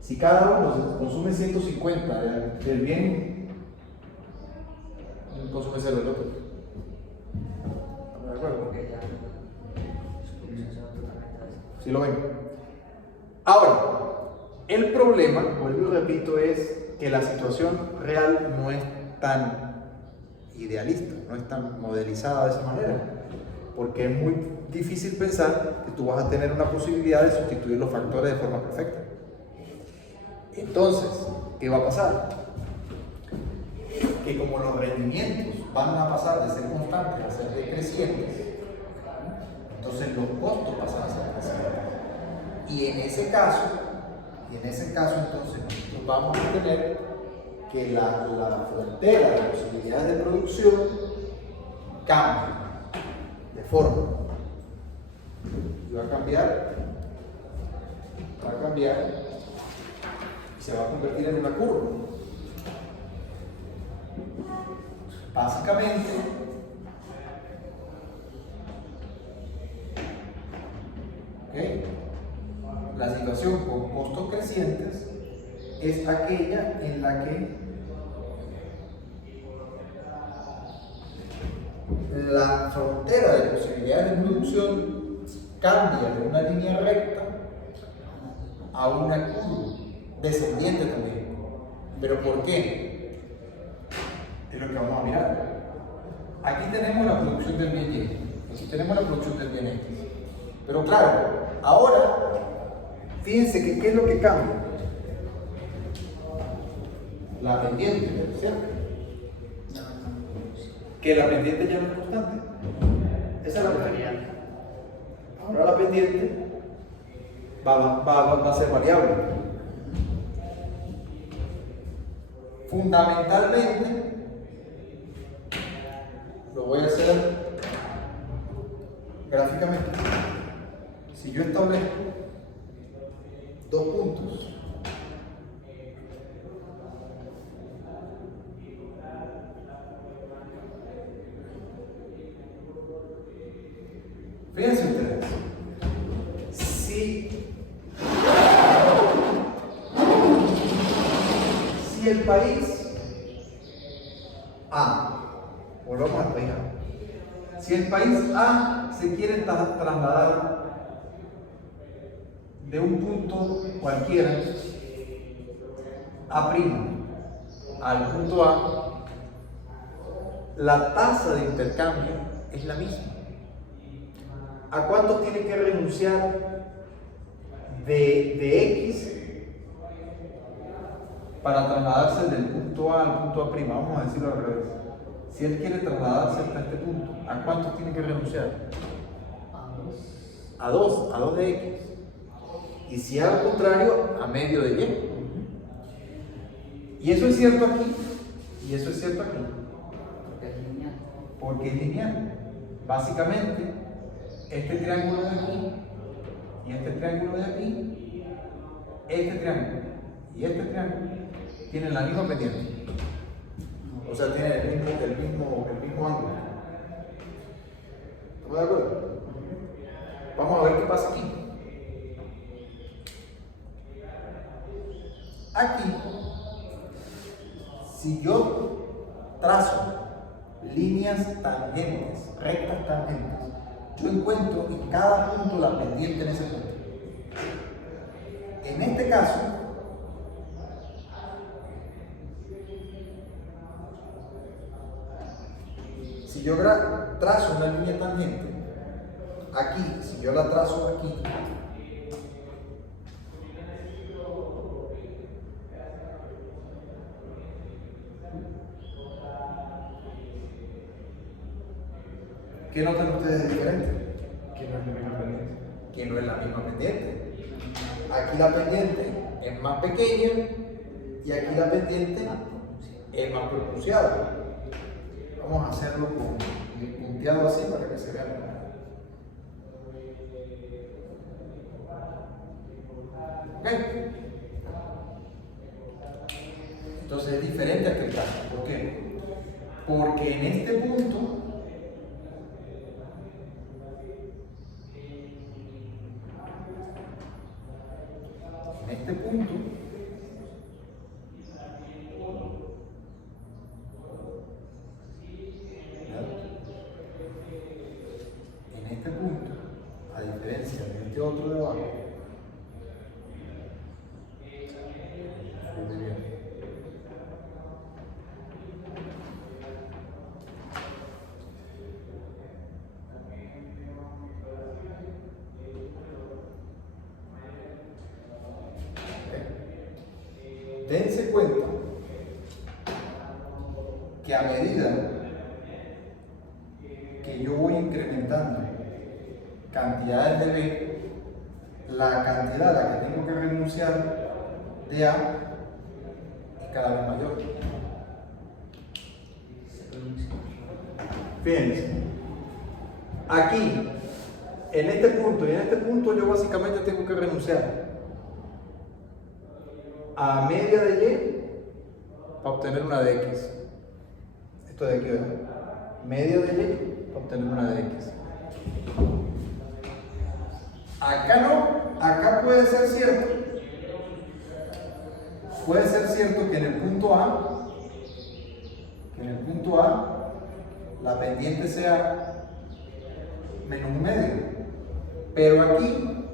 si cada uno consume 150 del bien, consume cero del otro. ¿Estamos de acuerdo? Porque ya su producción se va totalmente a eso. ¿Sí lo ven? Ahora, el problema, vuelvo y repito, es que la situación real no es tan idealista, no es tan modelizada de esa manera, porque es muy difícil pensar que tú vas a tener una posibilidad de sustituir los factores de forma perfecta. Entonces, ¿qué va a pasar? Que como los rendimientos van a pasar de ser constantes a ser decrecientes, entonces los costos pasan a ser crecientes. Y en ese caso entonces nosotros vamos a tener que la frontera de posibilidades de producción cambia de forma. Y va a cambiar y se va a convertir en una curva. Básicamente, la situación con costos crecientes es aquella en la que la frontera de posibilidades de producción cambia de una línea recta a una curva descendiente también. ¿Pero por qué? Es lo que vamos a mirar. Aquí tenemos la producción del bien Y, aquí tenemos la producción del bien X. Pero claro, ahora, fíjense que ¿qué es lo que cambia? La pendiente, ¿cierto? Que la pendiente ya no es constante. Esa es la pendiente. Ahora la pendiente va a ser variable. Fundamentalmente, lo voy a hacer gráficamente. Si yo establezco 2 puntos, fíjense ustedes, si el país A, volvamos al país A, si el país A se quiere trasladar de un punto cualquiera A' al punto A, la tasa de intercambio es la misma. ¿A cuánto tiene que renunciar de X para trasladarse del punto A al punto A'? Vamos a decirlo al revés. Si él quiere trasladarse hasta este punto, ¿a cuánto tiene que renunciar? A 2 de X. Y si al contrario, a medio de Y. Y eso es cierto aquí, y eso es cierto aquí. Porque es lineal. Básicamente, este triángulo de aquí, y este triángulo de aquí, este triángulo y este triángulo tienen la misma pendiente. O sea, tienen el mismo ángulo. ¿Estamos de acuerdo? Vamos a ver qué pasa aquí. Aquí, si yo trazo líneas tangentes, rectas tangentes, yo encuentro en cada punto la pendiente en ese punto. En este caso, si yo trazo una línea tangente, aquí, si yo la trazo aquí, ¿Qué notan ustedes diferente? Que no es la misma pendiente. Que no es la misma pendiente. Aquí la pendiente es más pequeña y aquí la pendiente es más pronunciada. Vamos a hacerlo con el punteado así para que se vea mejor. ¿Ok? Entonces es diferente a aquel caso. ¿Por qué? Porque en este punto a diferencia de este otro de abajo, muy bien. Dense cuenta que a medida que yo voy incrementando cantidades de B, la cantidad a la que tengo que renunciar de A es cada vez mayor. Fíjense, aquí, en este punto y en este punto yo básicamente tengo que renunciar a media de Y para obtener una de X. Esto de aquí, ¿verdad? Media de Y para obtener una de X. Acá no, acá puede ser cierto. Puede ser cierto que en el punto A, la pendiente sea menos un medio. Pero aquí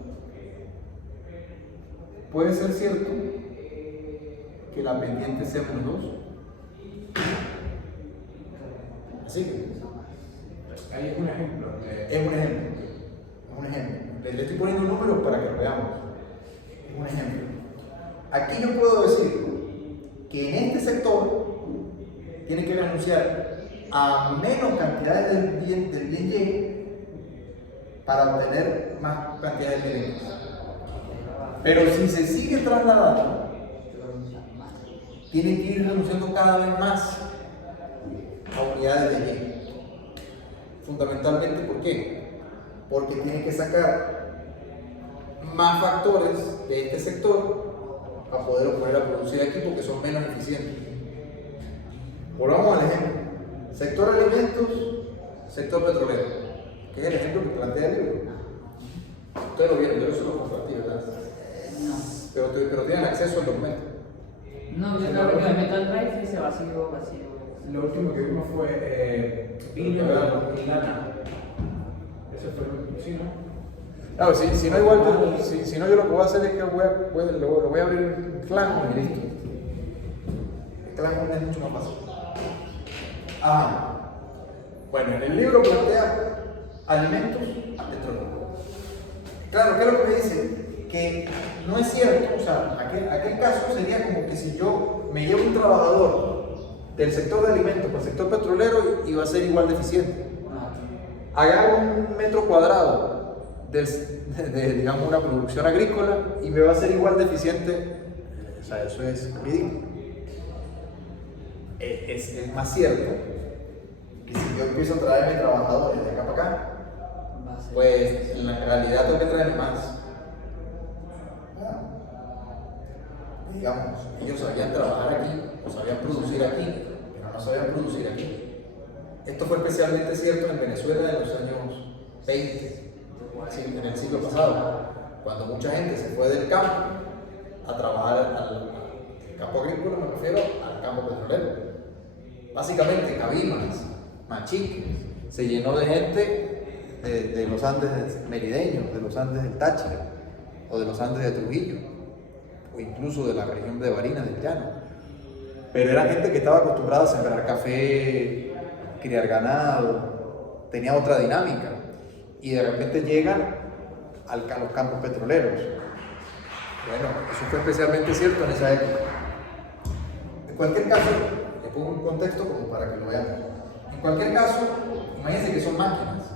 puede ser cierto que la pendiente sea menos 2. Así que Ahí es un ejemplo. es un ejemplo. Le estoy poniendo números para que lo veamos. Es un ejemplo. Aquí yo puedo decir que en este sector tiene que renunciar a menos cantidades del bien Y para obtener más cantidades de bien X. Pero si se sigue trasladando, tiene que ir renunciando cada vez más a unidades de Y. Fundamentalmente, ¿por qué? Porque tiene que sacar más factores de este sector para poder poner a producir aquí porque son menos eficientes. Volvamos al ejemplo. Sector alimentos, sector petrolero, que es el ejemplo que plantea el libro. Ustedes lo vieron, yo no se lo compartí, ¿verdad? No. Pero tienen acceso al documento. No, yo creo que me meto al drive y se vacío. Lo último que vimos fue vino y lana. Ese fue el último, ¿sí, no? Claro, si no, igual si no, yo lo que voy a hacer es que lo voy a abrir en Clan y listo. Clan es mucho más fácil. Bueno, en el libro plantea alimentos a petróleo. Claro, ¿qué es lo que me dice? Que no es cierto, o sea, aquel caso sería como que si yo me llevo un trabajador del sector de alimentos para el sector petrolero y va a ser igual de eficiente. Agarro un metro cuadrado de digamos, una producción agrícola y me va a ser igual de eficiente. O sea, eso es ridículo. Es más cierto que si yo empiezo a traerme trabajadores de acá para acá, pues en la realidad tengo que traerme más. Digamos, ellos sabían trabajar aquí o sabían producir aquí, pero no sabían producir aquí. Esto fue especialmente cierto en Venezuela en los años 20, en el siglo pasado, cuando mucha gente se fue del campo a trabajar al campo agrícola, me refiero al campo petrolero. Básicamente Cabimas, Machiques, se llenó de gente de los Andes merideños, de los Andes del Táchira o de los Andes de Trujillo, o incluso de la región de Barinas del Llano. Pero era gente que estaba acostumbrada a sembrar café, criar ganado, tenía otra dinámica, y de repente llegan a los campos petroleros. Bueno, eso fue especialmente cierto en esa época. En cualquier caso, le pongo un contexto como para que lo vean. En cualquier caso, imagínense que son máquinas.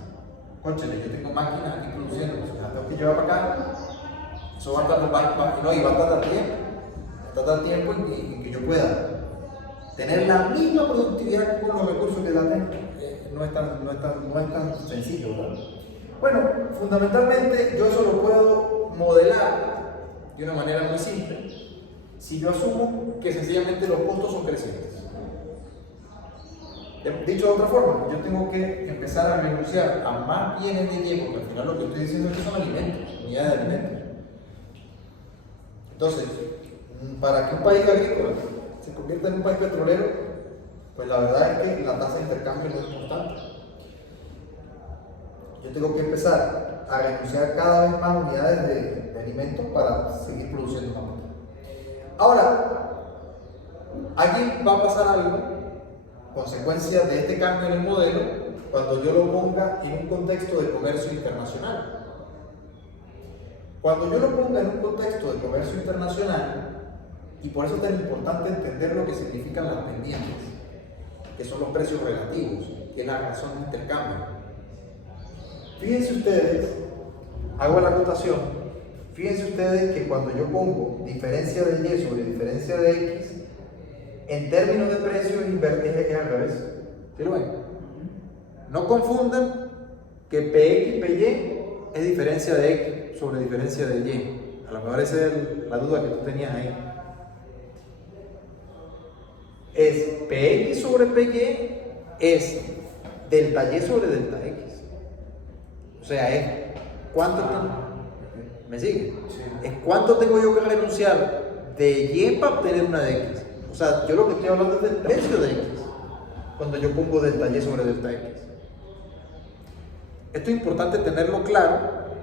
cónchale, yo tengo máquinas aquí produciendo, pues las tengo que llevar para acá, eso va a tardar tiempo. Va a tardar tiempo en que yo pueda tener la misma productividad con los recursos que la tengo. No es tan sencillo, ¿verdad? Bueno, fundamentalmente yo eso lo puedo modelar de una manera muy simple si yo asumo que sencillamente los costos son crecientes. Dicho de otra forma, yo tengo que empezar a renunciar a más bienes de Y, porque al final lo que estoy diciendo es que son alimentos, unidades de alimentos. Entonces, para que un país agrícola se convierta en un país petrolero, pues la verdad es que la tasa de intercambio no es constante. Yo tengo que empezar a renunciar cada vez más unidades de alimentos para seguir produciendo más. Ahora, aquí va a pasar algo, consecuencia de este cambio en el modelo, cuando yo lo ponga en un contexto de comercio internacional. Cuando yo lo ponga en un contexto de comercio internacional, y por eso es tan importante entender lo que significan las pendientes, que son los precios relativos, que es la razón de intercambio. Fíjense ustedes, hago la acotación, fíjense ustedes que cuando yo pongo diferencia de Y sobre diferencia de X, en términos de precio es al revés. ¿Sí lo ven? No confundan que PX y PY es diferencia de X sobre diferencia de Y. A lo mejor esa es la duda que tú tenías ahí. Es PX sobre PY es delta Y sobre delta X. O sea, es cuánto ¿me sigue? Sí. Es cuánto tengo yo que renunciar de Y para obtener una de X. O sea, yo lo que estoy hablando es del precio de X cuando yo pongo delta Y sobre delta X. Esto es importante tenerlo claro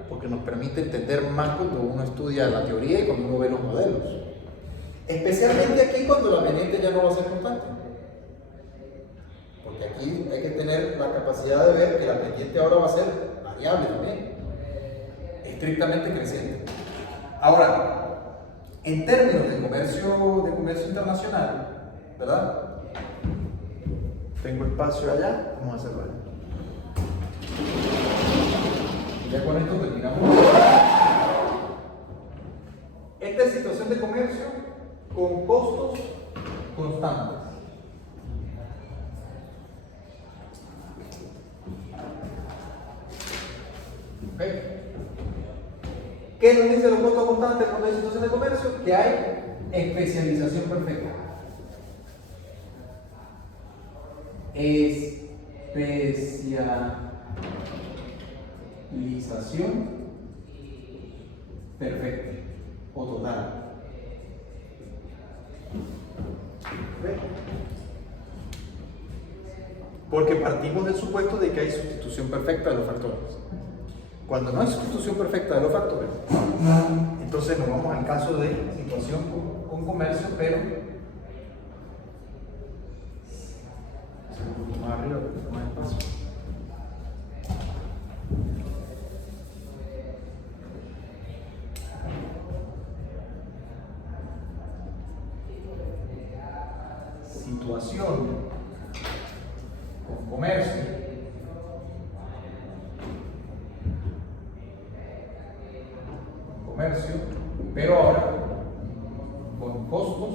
porque nos permite entender más cuando uno estudia la teoría y cuando uno ve los modelos. Especialmente aquí cuando la pendiente ya no va a ser constante. Porque aquí hay que tener la capacidad de ver que la pendiente ahora va a ser variable también, estrictamente creciente. Ahora, en términos de comercio internacional, ¿verdad? Tengo espacio allá, vamos a hacerlo allá. Y ya con esto terminamos. Esta es situación de comercio con costos constantes. ¿Okay? ¿Qué nos dicen los costos constantes cuando hay situación de comercio? Que hay especialización perfecta. Especialización perfecta o total. ¿Okay? Porque partimos del supuesto de que hay sustitución perfecta de los factores. Cuando no hay sustitución perfecta de los factores, entonces nos vamos al caso de situación con comercio, pero más arriba, más espacio. Situación con comercio, pero ahora con costos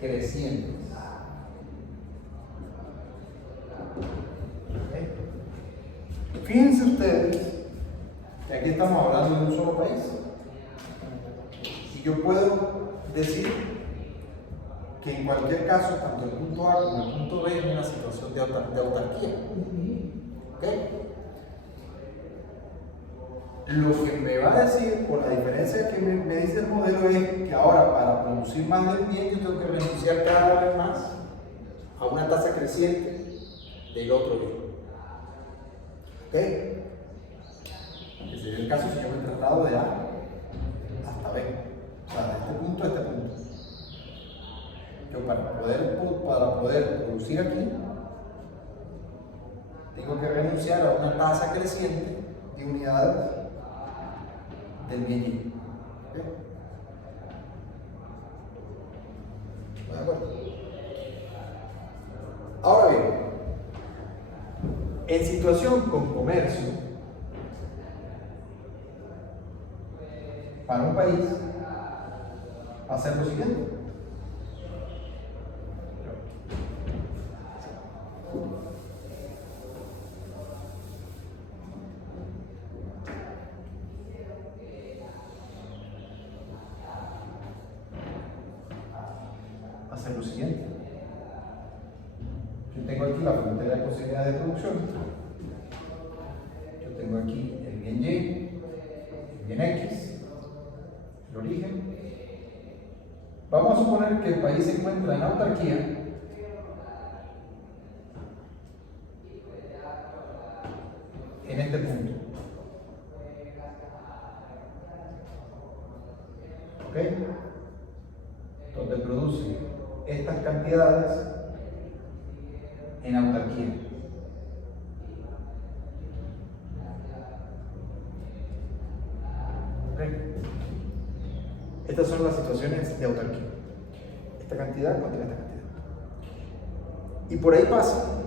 crecientes. ¿Okay? Fíjense ustedes que aquí estamos hablando de un solo país y yo puedo decir que en cualquier caso, tanto el punto A como el punto B es una situación de autarquía. ¿Okay? Lo que me va a decir, por la diferencia que me dice el modelo, es que ahora para producir más del bien yo tengo que renunciar cada vez más a una tasa creciente del otro bien. ¿Ok? Que sería el caso si yo me traslado de A hasta B. O sea, de este punto a este punto. Yo para poder producir aquí, tengo que renunciar a una tasa creciente de unidades del bien Y. ¿Okay? ¿De acuerdo? Ahora bien, en situación con comercio, para un país, va a ser lo siguiente. Hacer lo siguiente. Yo tengo aquí la frontera de posibilidades de producción. Yo tengo aquí el bien Y, el bien X, el origen. Vamos a suponer que el país se encuentra en autarquía en este punto. ¿Ok? Donde produce estas cantidades en autarquía. ¿Ok? Estas son las situaciones de autarquía. Esta cantidad contra esta cantidad. Y por ahí pasa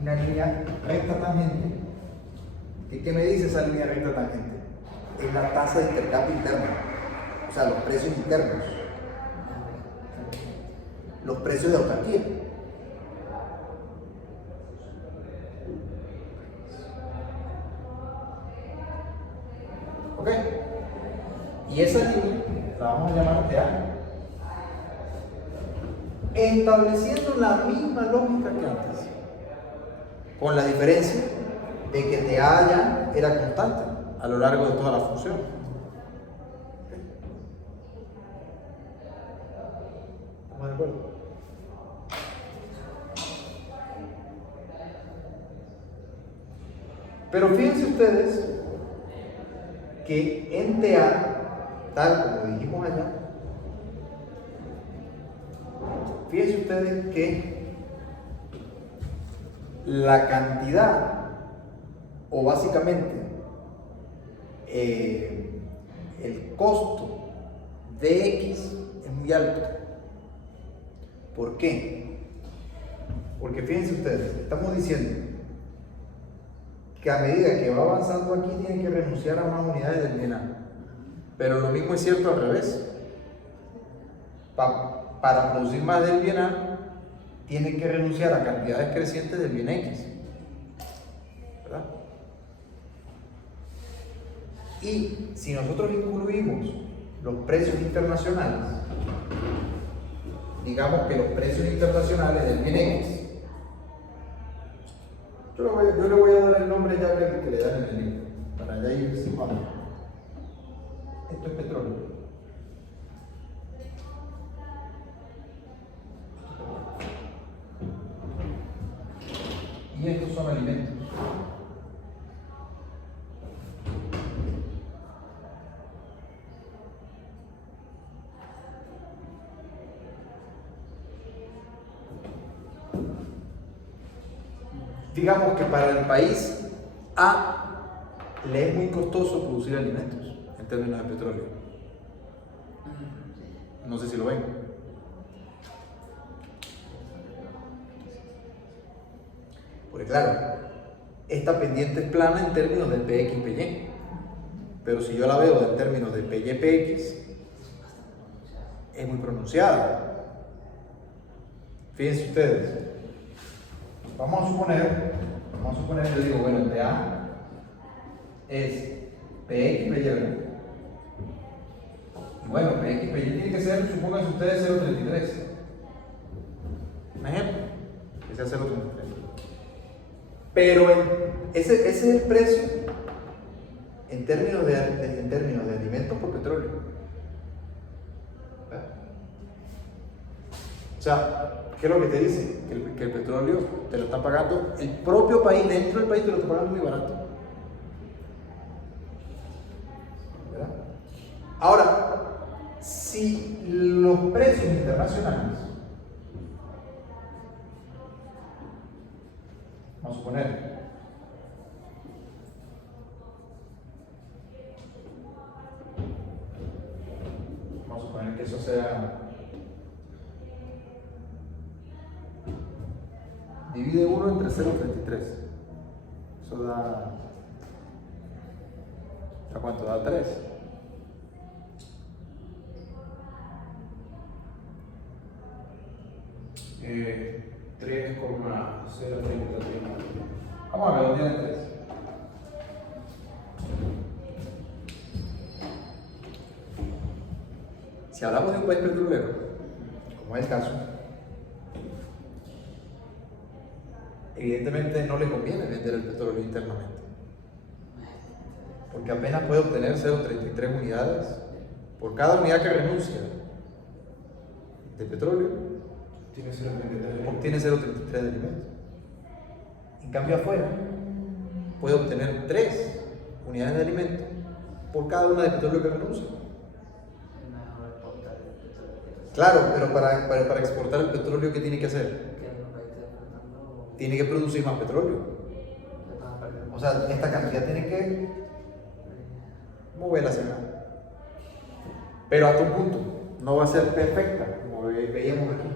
una línea recta tangente. ¿Qué me dice esa línea recta tangente? Es la tasa de intercambio interno, o sea, los precios internos, los precios de autarquía. ¿Ok? Y esa línea la vamos a llamar TA, estableciendo la misma lógica que antes, con la diferencia de que TA ya era constante a lo largo de toda la función. ¿Estamos de acuerdo? Pero fíjense ustedes que en TA, tal como dijimos allá, fíjense ustedes que la cantidad, o básicamente el costo de X es muy alto. ¿Por qué? Porque fíjense ustedes, estamos diciendo que a medida que va avanzando aquí tiene que renunciar a más unidades del bien A. Pero lo mismo es cierto al revés. Para producir más del bien A, tiene que renunciar a cantidades crecientes del bien X. ¿Verdad? Y si nosotros incluimos los precios internacionales, digamos que los precios internacionales del bien X, yo le voy a dar el nombre ya que le dan en el libro, para ya ir situando. Esto es petróleo. Y estos son alimentos. Digamos que para el país A le es muy costoso producir alimentos en términos de petróleo. No sé si lo ven. Porque claro, esta pendiente es plana en términos de PX, PY. Pero si yo la veo en términos de PY, PX, es muy pronunciada. Fíjense ustedes. Vamos a suponer, yo digo, bueno, PA es PX, PY, ¿verdad? Y bueno, PX, PY tiene que ser, supónganse ustedes, 0.33. Un ejemplo, que sea 0.33. Pero ese es el precio en términos de alimentos por petróleo. ¿Verdad? O sea, ¿qué es lo que te dice? Que el petróleo te lo está pagando el propio país, dentro del país te lo está pagando muy barato. ¿Verdad? Ahora, si los precios internacionales, vamos a suponer, que eso sea Divide 1 entre 0,33. Eso da... ¿A cuánto? Da 3. Eh, 3,033. Vamos a ver, tiene 3. Si hablamos de un país petrolero, como es el caso, evidentemente no le conviene vender el petróleo internamente, porque apenas puede obtener 0,33 unidades por cada unidad que renuncia de petróleo, Tiene 0,33. obtiene 0,33 de alimentos. En cambio afuera puede obtener 3 unidades de alimento por cada una de petróleo que renuncia. Mejor exportar el petróleo. Claro, pero para exportar el petróleo, ¿qué tiene que hacer? Que los países exportando Tiene que producir más petróleo. le van a perder. O sea, esta cantidad tiene que moverla hacia acá. Pero hasta un punto. No va a ser perfecta, como veíamos aquí.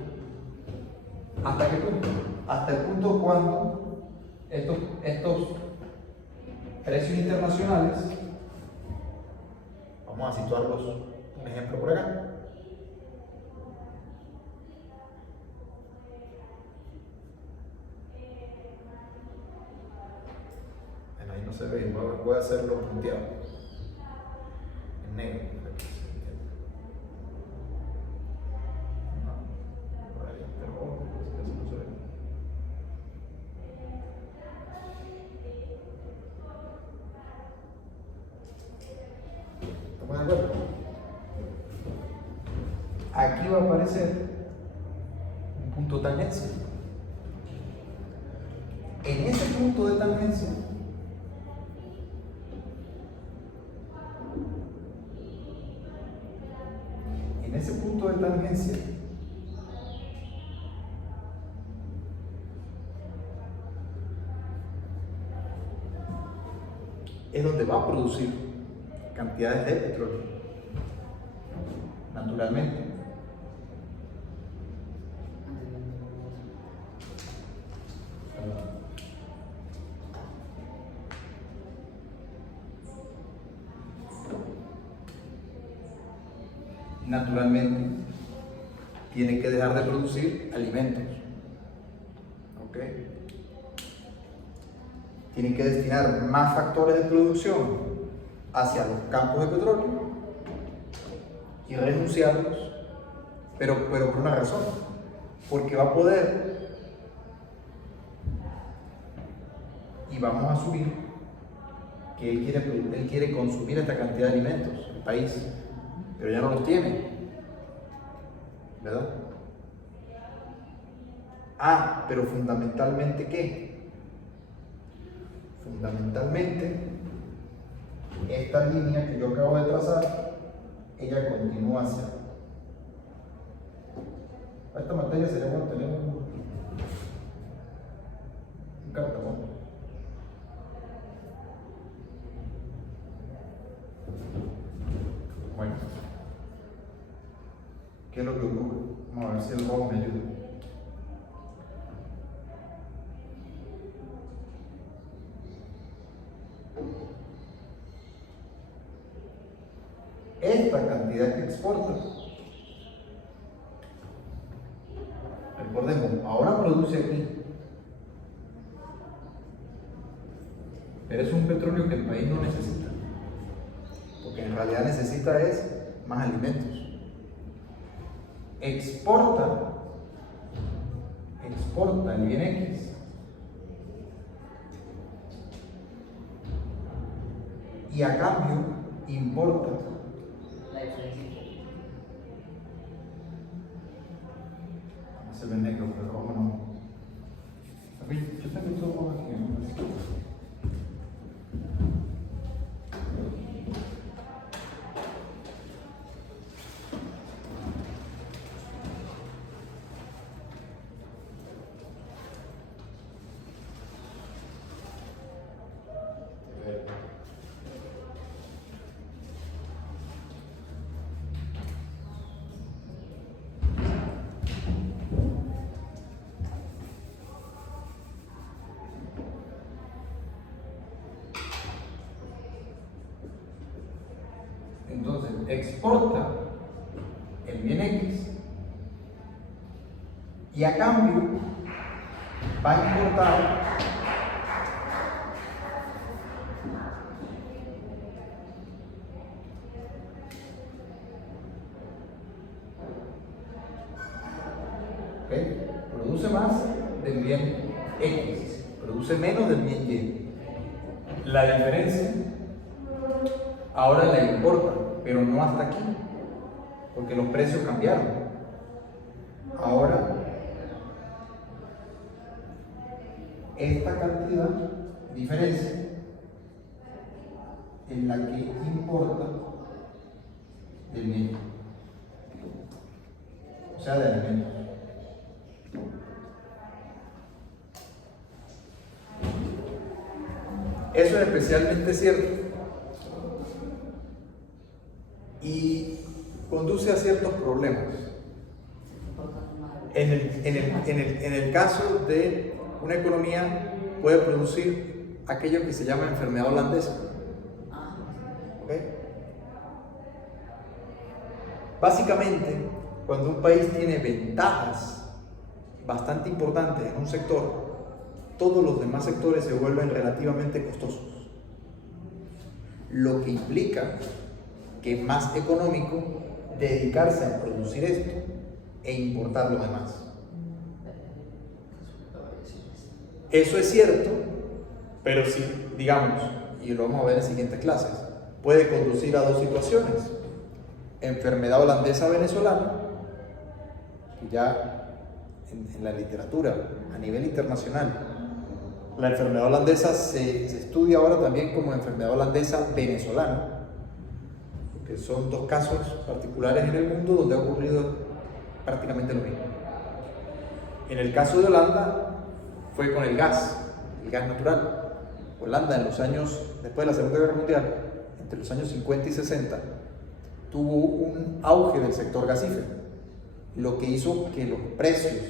¿Hasta qué punto? Hasta el punto cuando estos precios internacionales, vamos a situarlos, un ejemplo por acá. Bueno, ahí no se ve, voy a hacerlo punteado en negro. No, ahí, pero eso no se ve. ¿Estamos de acuerdo? Aquí va a aparecer un punto de tangencia. En ese punto de tangencia, es donde va a producir cantidades de petróleo, naturalmente. Naturalmente, tiene que dejar de producir alimentos. ¿Ok? Tienen que destinar más factores de producción hacia los campos de petróleo y renunciarlos, pero por una razón, porque va a poder, y vamos a asumir que él quiere consumir esta cantidad de alimentos, el país, pero ya no los tiene, ¿verdad? Ah, pero fundamentalmente, ¿qué? Fundamentalmente, esta línea que yo acabo de trazar, ella continúa hacia. A esta materia sería bueno tener un cartabón. Bueno, ¿qué es lo que ocurre? Vamos a ver si el robo me ayuda. Esta cantidad que exporta, recordemos, ahora produce aquí, pero es un petróleo que el país no necesita, porque en realidad necesita es más alimentos. Exporta el bien X, y a cambio importa La diferencia. se ve negro, pero rojo no. Yo tengo todo aquí, ¿no? exporta el bien X y a cambio va a importar produce más del bien X, produce menos del bien Y. La diferencia ahora la importa, pero no hasta aquí, porque los precios cambiaron. Ahora, esta cantidad, diferencia, es la que importa del bien, o sea, de alimentos. Eso es especialmente cierto y conduce a ciertos problemas. En el caso de una economía, puede producir aquello que se llama enfermedad holandesa. ¿Okay? Básicamente, cuando un país tiene ventajas bastante importantes en un sector, todos los demás sectores se vuelven relativamente costosos, lo que implica que es más económico dedicarse a producir esto e importar lo demás. Eso es cierto, pero sí, digamos, y lo vamos a ver en siguientes clases, puede conducir a dos situaciones: enfermedad holandesa venezolana, que ya en la literatura a nivel internacional la enfermedad holandesa se estudia ahora también como enfermedad holandesa venezolana, que son dos casos particulares en el mundo donde ha ocurrido prácticamente lo mismo. En el caso de Holanda fue con el gas natural. Holanda en los años, después de la Segunda Guerra Mundial, entre los años 50 y 60, tuvo un auge del sector gasífero, lo que hizo que los precios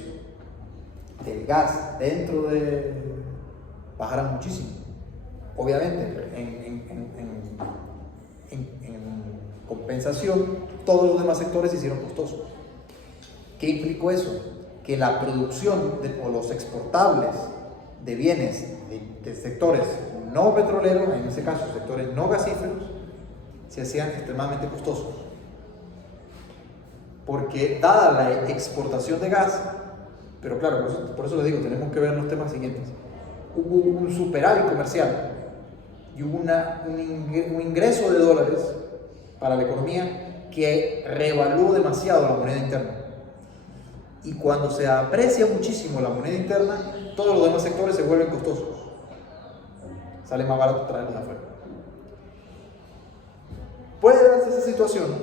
del gas dentro de bajaran muchísimo. Obviamente, en compensación, todos los demás sectores se hicieron costosos. ¿Qué implicó eso? Que la producción o los exportables de bienes de sectores no petroleros, en este caso sectores no gasíferos, se hacían extremadamente costosos. Porque dada la exportación de gas, pero claro, por eso les digo, tenemos que ver los temas siguientes. Hubo un superávit comercial y hubo un ingreso de dólares para la economía que revaluó demasiado la moneda interna. Y cuando se aprecia muchísimo la moneda interna, todos los demás sectores se vuelven costosos. Sale más barato traerlos de afuera. Puede darse esa situación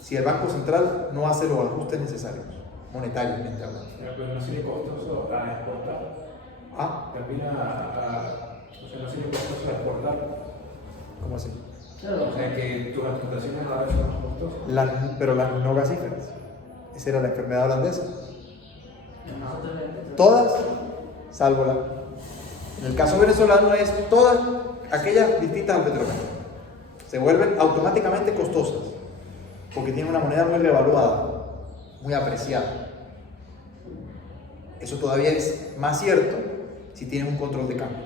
si el Banco Central no hace los ajustes necesarios, monetariamente hablando. Pero no sería costoso a exportar. También o sea, no sería costoso a exportar. ¿Cómo así? Claro. O sea, que tus exportaciones ahora son más costosas. Pero las no gasíferas. Esa era la enfermedad holandesa. Todas, salvo en el caso venezolano, es todas aquellas distintas al petróleo. Se vuelven automáticamente costosas porque tienen una moneda muy revaluada, muy apreciada. Eso todavía es más cierto si tienen un control de cambio.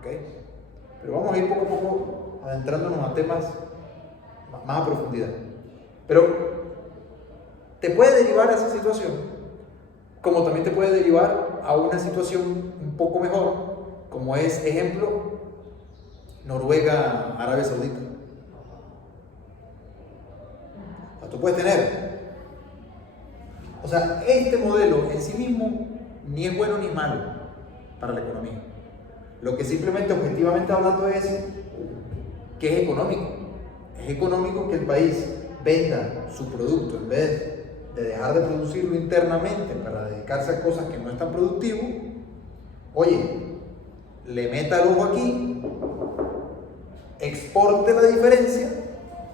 ¿Okay? Pero vamos a ir poco a poco adentrándonos a temas más a profundidad. Pero te puede derivar a esa situación, como también te puede derivar a una situación un poco mejor, como es, ejemplo, Noruega, Arabia Saudita. O sea, tú puedes tener, o sea, este modelo en sí mismo ni es bueno ni malo para la economía. Lo que simplemente, objetivamente hablando, es que es económico. Es económico que el país venda su producto en vez de dejar de producirlo internamente para dedicarse a cosas que no es tan productivo. Oye, le meta el ojo aquí, exporte la diferencia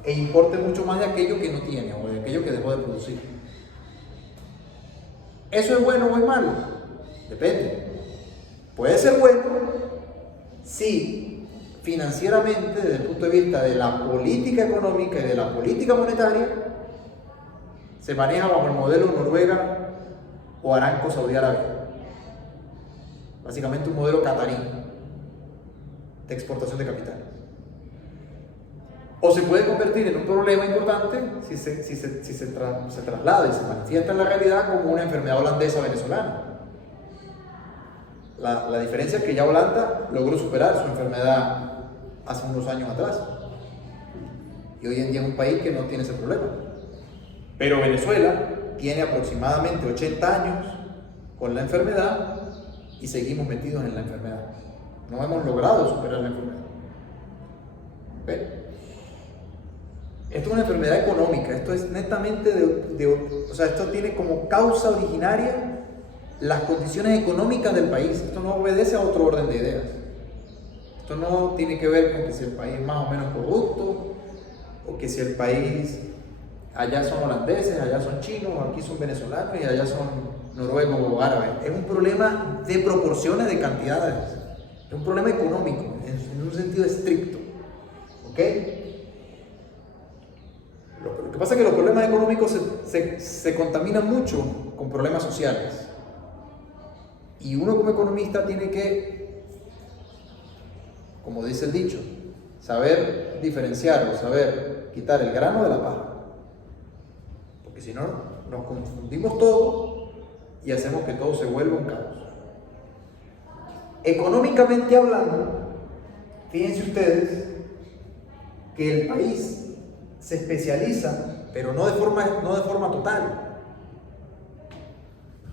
e importe mucho más de aquello que no tiene o de aquello que dejó de producir. ¿Eso es bueno o es malo? Depende. Puede ser bueno si financieramente, desde el punto de vista de la política económica y de la política monetaria, se maneja bajo el modelo Noruega o Aramco Saudí Arabia. Básicamente un modelo catarí de exportación de capitales. O se puede convertir en un problema importante si se traslada y se manifiesta en la realidad como una enfermedad holandesa venezolana. La diferencia es que ya Holanda logró superar su enfermedad hace unos años atrás. Y hoy en día es un país que no tiene ese problema. Pero Venezuela tiene aproximadamente 80 años con la enfermedad y seguimos metidos en la enfermedad. No hemos logrado superar la enfermedad. ¿Ven? Esto es una enfermedad económica, esto es netamente o sea, esto tiene como causa originaria las condiciones económicas del país. Esto no obedece a otro orden de ideas. Esto no tiene que ver con que si el país es más o menos corrupto, o que si el país, allá son holandeses, allá son chinos, aquí son venezolanos y allá son noruegos o árabes. Es un problema de proporciones, de cantidades. Es un problema económico, en un sentido estricto. ¿Ok? Lo que pasa es que los problemas económicos se contaminan mucho con problemas sociales. Y uno como economista tiene que, como dice el dicho, saber diferenciar o saber quitar el grano de la paja. Porque si no, nos confundimos todo y hacemos que todo se vuelva un caos. Económicamente hablando, fíjense ustedes que el país se especializa, pero no de forma total.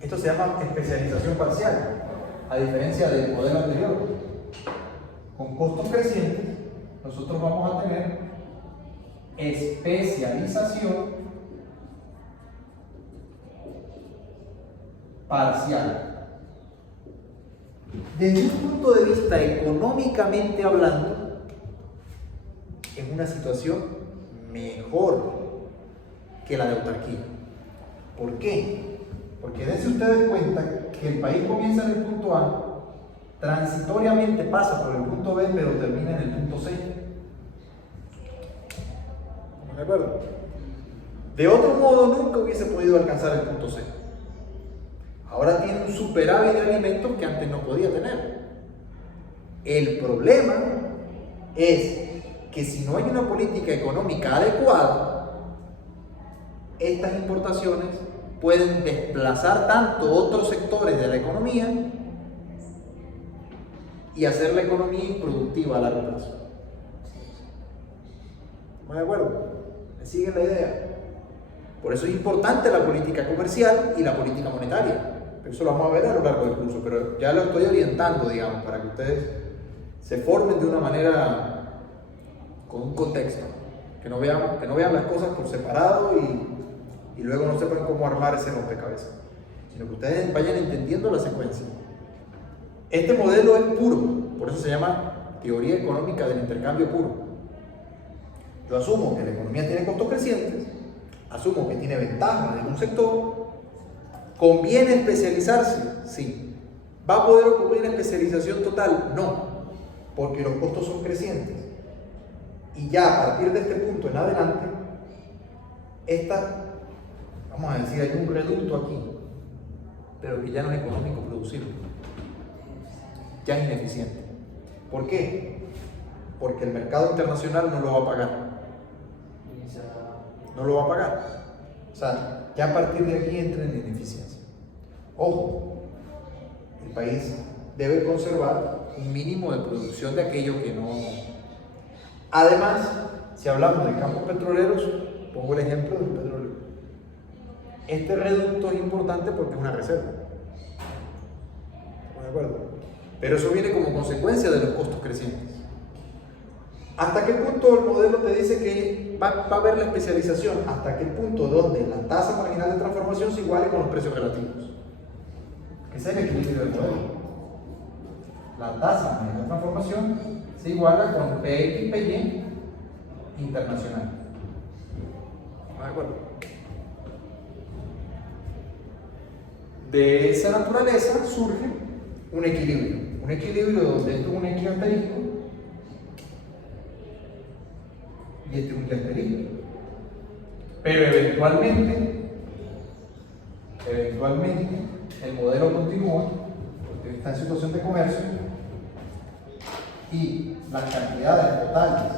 Esto se llama especialización parcial, a diferencia del modelo anterior. Con costos crecientes, nosotros vamos a tener especialización parcial. Desde un punto de vista económicamente hablando, es una situación mejor que la de autarquía. ¿Por qué? Porque dense ustedes cuenta que el país comienza en el punto A, transitoriamente pasa por el punto B, pero termina en el punto C. ¿De acuerdo? De otro modo, nunca hubiese podido alcanzar el punto C. Ahora tiene un superávit de alimentos que antes no podía tener. El problema es que si no hay una política económica adecuada, estas importaciones pueden desplazar tanto otros sectores de la economía y hacer la economía improductiva a largo plazo. ¿Estamos de acuerdo? ¿Me siguen la idea? Por eso es importante la política comercial y la política monetaria. Eso lo vamos a ver a lo largo del curso, pero ya lo estoy orientando, digamos, para que ustedes se formen de una manera con un contexto, que no vean las cosas por separado y luego no sepan cómo armar ese rompecabezas, sino que ustedes vayan entendiendo la secuencia. Este modelo es puro, por eso se llama teoría económica del intercambio puro. Yo asumo que la economía tiene costos crecientes, asumo que tiene ventajas en un sector, ¿conviene especializarse? Sí. ¿Va a poder ocurrir especialización total? No, porque los costos son crecientes. Y ya a partir de este punto en adelante, vamos a decir, hay un reducto aquí, pero que ya no es económico producirlo, ya es ineficiente. ¿Por qué? Porque el mercado internacional no lo va a pagar. No lo va a pagar. O sea, ya a partir de aquí entra en ineficiencia. Ojo, el país debe conservar un mínimo de producción de aquello que no. Además, si hablamos de campos petroleros, pongo el ejemplo del petróleo. Este reducto es importante porque es una reserva. ¿Estamos de acuerdo? Pero eso viene como consecuencia de los costos crecientes. ¿Hasta qué punto el modelo te dice que va a haber la especialización? Hasta qué punto donde la tasa marginal de transformación se iguale con los precios relativos. Ese es el equilibrio del modelo. La tasa marginal de transformación se iguala con PX, PY internacional. ¿De acuerdo? De esa naturaleza surge un equilibrio donde esto es un X asterisco, y este es un yasterisco. Pero eventualmente, el modelo continúa, porque está en situación de comercio, y las cantidades totales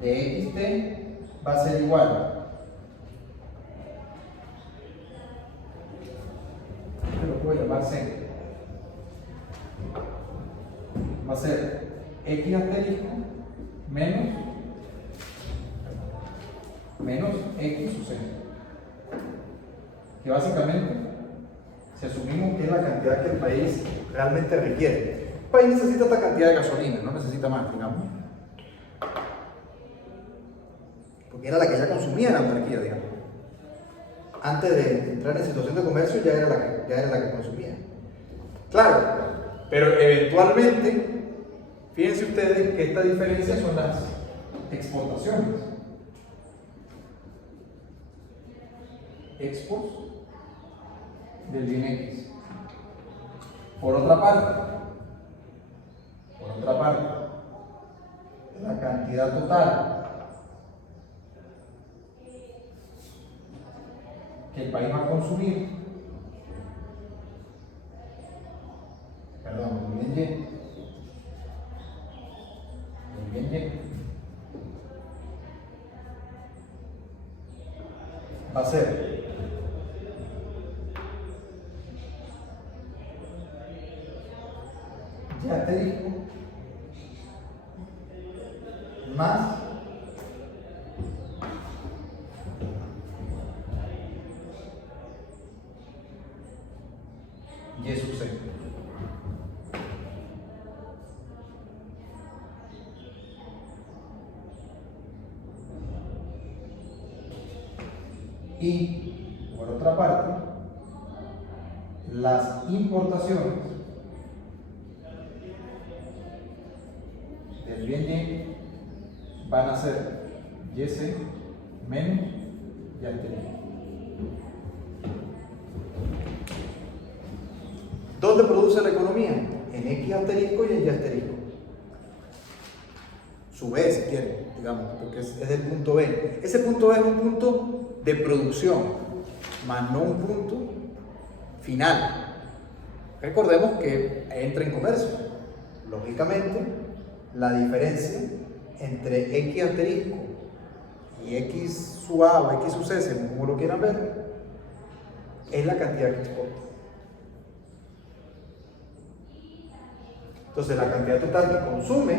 de XT va a ser igual. Yo lo puedo llamar C. Va a ser X asterisco menos X sub C. Que básicamente, si asumimos que es la cantidad que el país realmente requiere. El país necesita esta cantidad de gasolina, no necesita más, digamos. Porque era la que ya consumía en la autarquía, digamos. Antes de entrar en situación de comercio ya era la que consumía. Claro, pero eventualmente, fíjense ustedes que esta diferencia son las exportaciones. Exports del bien X. Por otra parte, la cantidad total que el país va a consumir, perdón, el bien Y, va a ser Y asterisco más Y sub C. Y por otra parte, las importaciones del bien Y van a ser YC menos Y asterisco. ¿Dónde produce la economía? En X asterisco y en Y asterisco. Su B, si quieren, digamos, porque es del punto B. Ese punto B es un punto de producción, más no un punto final. Recordemos que entra en comercio. Lógicamente, la diferencia entre X asterisco y X sub A o X sub C, según como lo quieran ver, es la cantidad que exporta. Entonces, la cantidad total que consume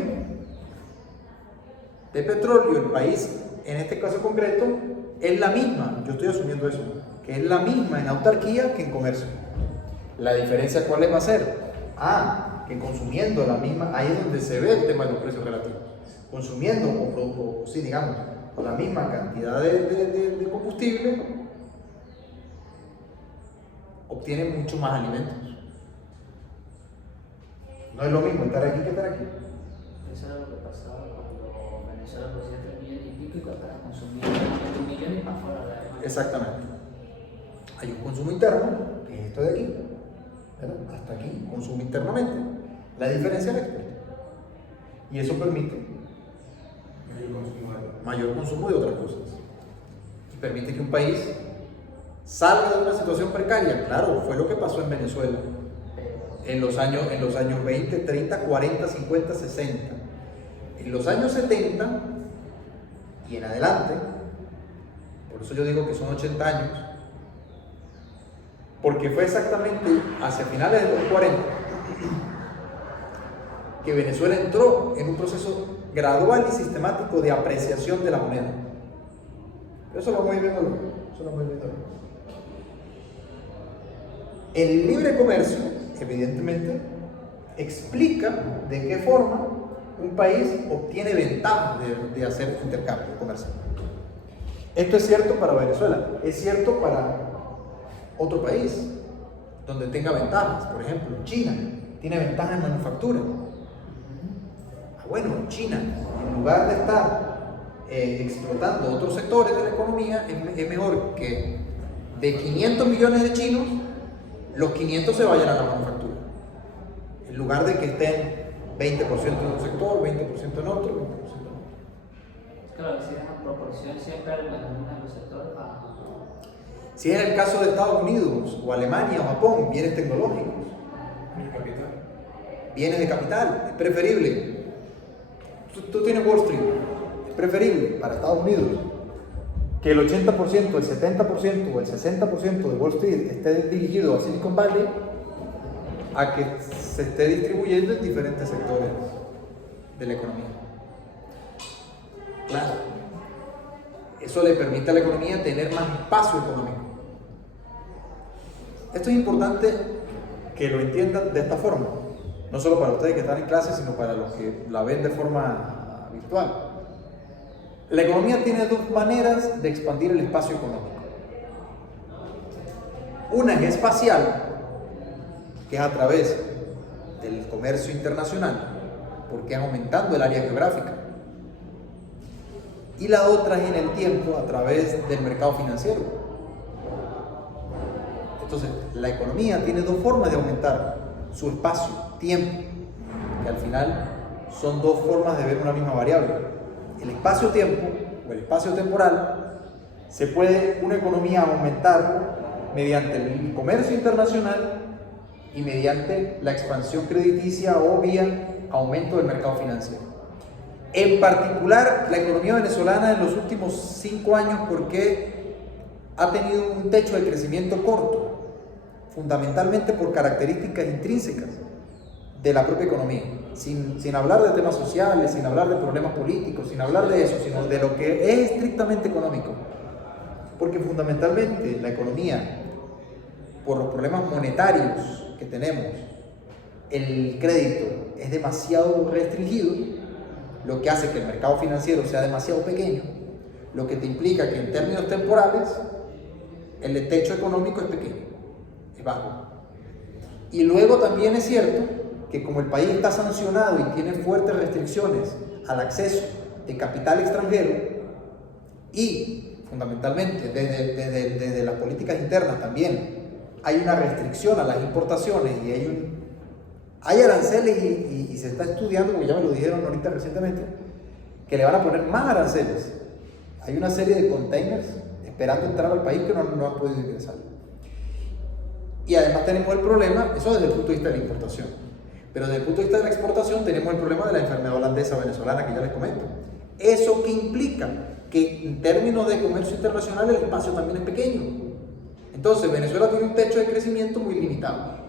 de petróleo el país, en este caso concreto, es la misma. Yo estoy asumiendo eso, que es la misma en autarquía que en comercio. ¿La diferencia cuál va a ser? Que consumiendo la misma, ahí es donde se ve el tema de los precios relativos. Consumiendo, digamos, la misma cantidad de combustible, obtienen mucho más alimentos. No es lo mismo estar aquí que estar aquí. Eso era lo que pasaba cuando Venezuela producía 3 millones y pico y Qatar consumía 1 millón y más fuera de la demanda. Exactamente. Hay un consumo interno, que es esto de aquí, ¿verdad? Hasta aquí, consumo internamente. La diferencia es el exporte. Y eso permite mayor consumo de otras cosas. Y permite que un país salga de una situación precaria. Claro, fue lo que pasó en Venezuela en los años 20, 30, 40, 50, 60. En los años 70 y en adelante, por eso yo digo que son 80 años, porque fue exactamente hacia finales de los 40 que Venezuela entró en un proceso gradual y sistemático de apreciación de la moneda. Eso lo vamos a ir viendo luego. El libre comercio, evidentemente, explica de qué forma un país obtiene ventajas de hacer intercambio comercial. Esto es cierto para Venezuela, es cierto para otro país donde tenga ventajas. Por ejemplo, China tiene ventajas en manufactura. Bueno, China, en lugar de estar explotando otros sectores de la economía, es mejor que de 500 millones de chinos, los 500 se vayan a la manufactura. En lugar de que estén 20% en un sector, 20% en otro, 20% en otro. Claro, si es a proporción siempre en algunos de los sectores a... Si es el caso de Estados Unidos, o Alemania, o Japón, bienes tecnológicos, Mi capital. bienes de capital, es preferible. Tú tienes Wall Street, es preferible para Estados Unidos que el 80%, el 70% o el 60% de Wall Street esté dirigido a Silicon Valley a que se esté distribuyendo en diferentes sectores de la economía. Claro, eso le permite a la economía tener más espacio económico. Esto es importante que lo entiendan de esta forma, no solo para ustedes que están en clase, sino para los que la ven de forma virtual. La economía tiene dos maneras de expandir el espacio económico. Una es espacial, que es a través del comercio internacional, porque es aumentando el área geográfica. Y la otra es en el tiempo, a través del mercado financiero. Entonces, la economía tiene dos formas de aumentar su espacio, tiempo, que al final son dos formas de ver una misma variable. El espacio-tiempo, o el espacio temporal, se puede una economía aumentar mediante el comercio internacional y mediante la expansión crediticia o vía aumento del mercado financiero. En particular, la economía venezolana en los últimos 5 años, porque ha tenido un techo de crecimiento corto, fundamentalmente por características intrínsecas de la propia economía, sin hablar de temas sociales, sin hablar de problemas políticos, sin hablar de eso, sino de lo que es estrictamente económico. Porque fundamentalmente la economía, por los problemas monetarios que tenemos, el crédito es demasiado restringido, lo que hace que el mercado financiero sea demasiado pequeño, lo que te implica que en términos temporales el techo económico es pequeño, es bajo. Y luego también es cierto que como el país está sancionado y tiene fuertes restricciones al acceso de capital extranjero y fundamentalmente desde las políticas internas también hay una restricción a las importaciones y hay aranceles y se está estudiando, porque ya me lo dijeron ahorita recientemente, que le van a poner más aranceles. Hay una serie de containers esperando entrar al país que no han podido ingresar. Y además tenemos el problema, eso desde el punto de vista de la importación, pero desde el punto de vista de la exportación tenemos el problema de la enfermedad holandesa venezolana que ya les comento. ¿Eso qué implica? Que en términos de comercio internacional el espacio también es pequeño. Entonces Venezuela tiene un techo de crecimiento muy limitado.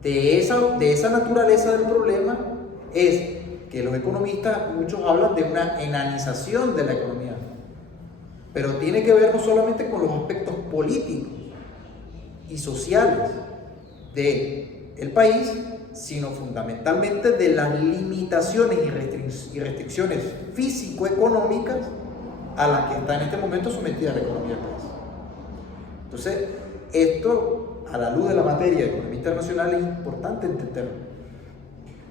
De esa naturaleza del problema es que los economistas, muchos hablan de una enanización de la economía, pero tiene que ver no solamente con los aspectos políticos y sociales del país, sino fundamentalmente de las limitaciones y restricciones físico-económicas a las que está en este momento sometida la economía del país. Entonces, esto, a la luz de la materia de economía internacional, es importante entenderlo.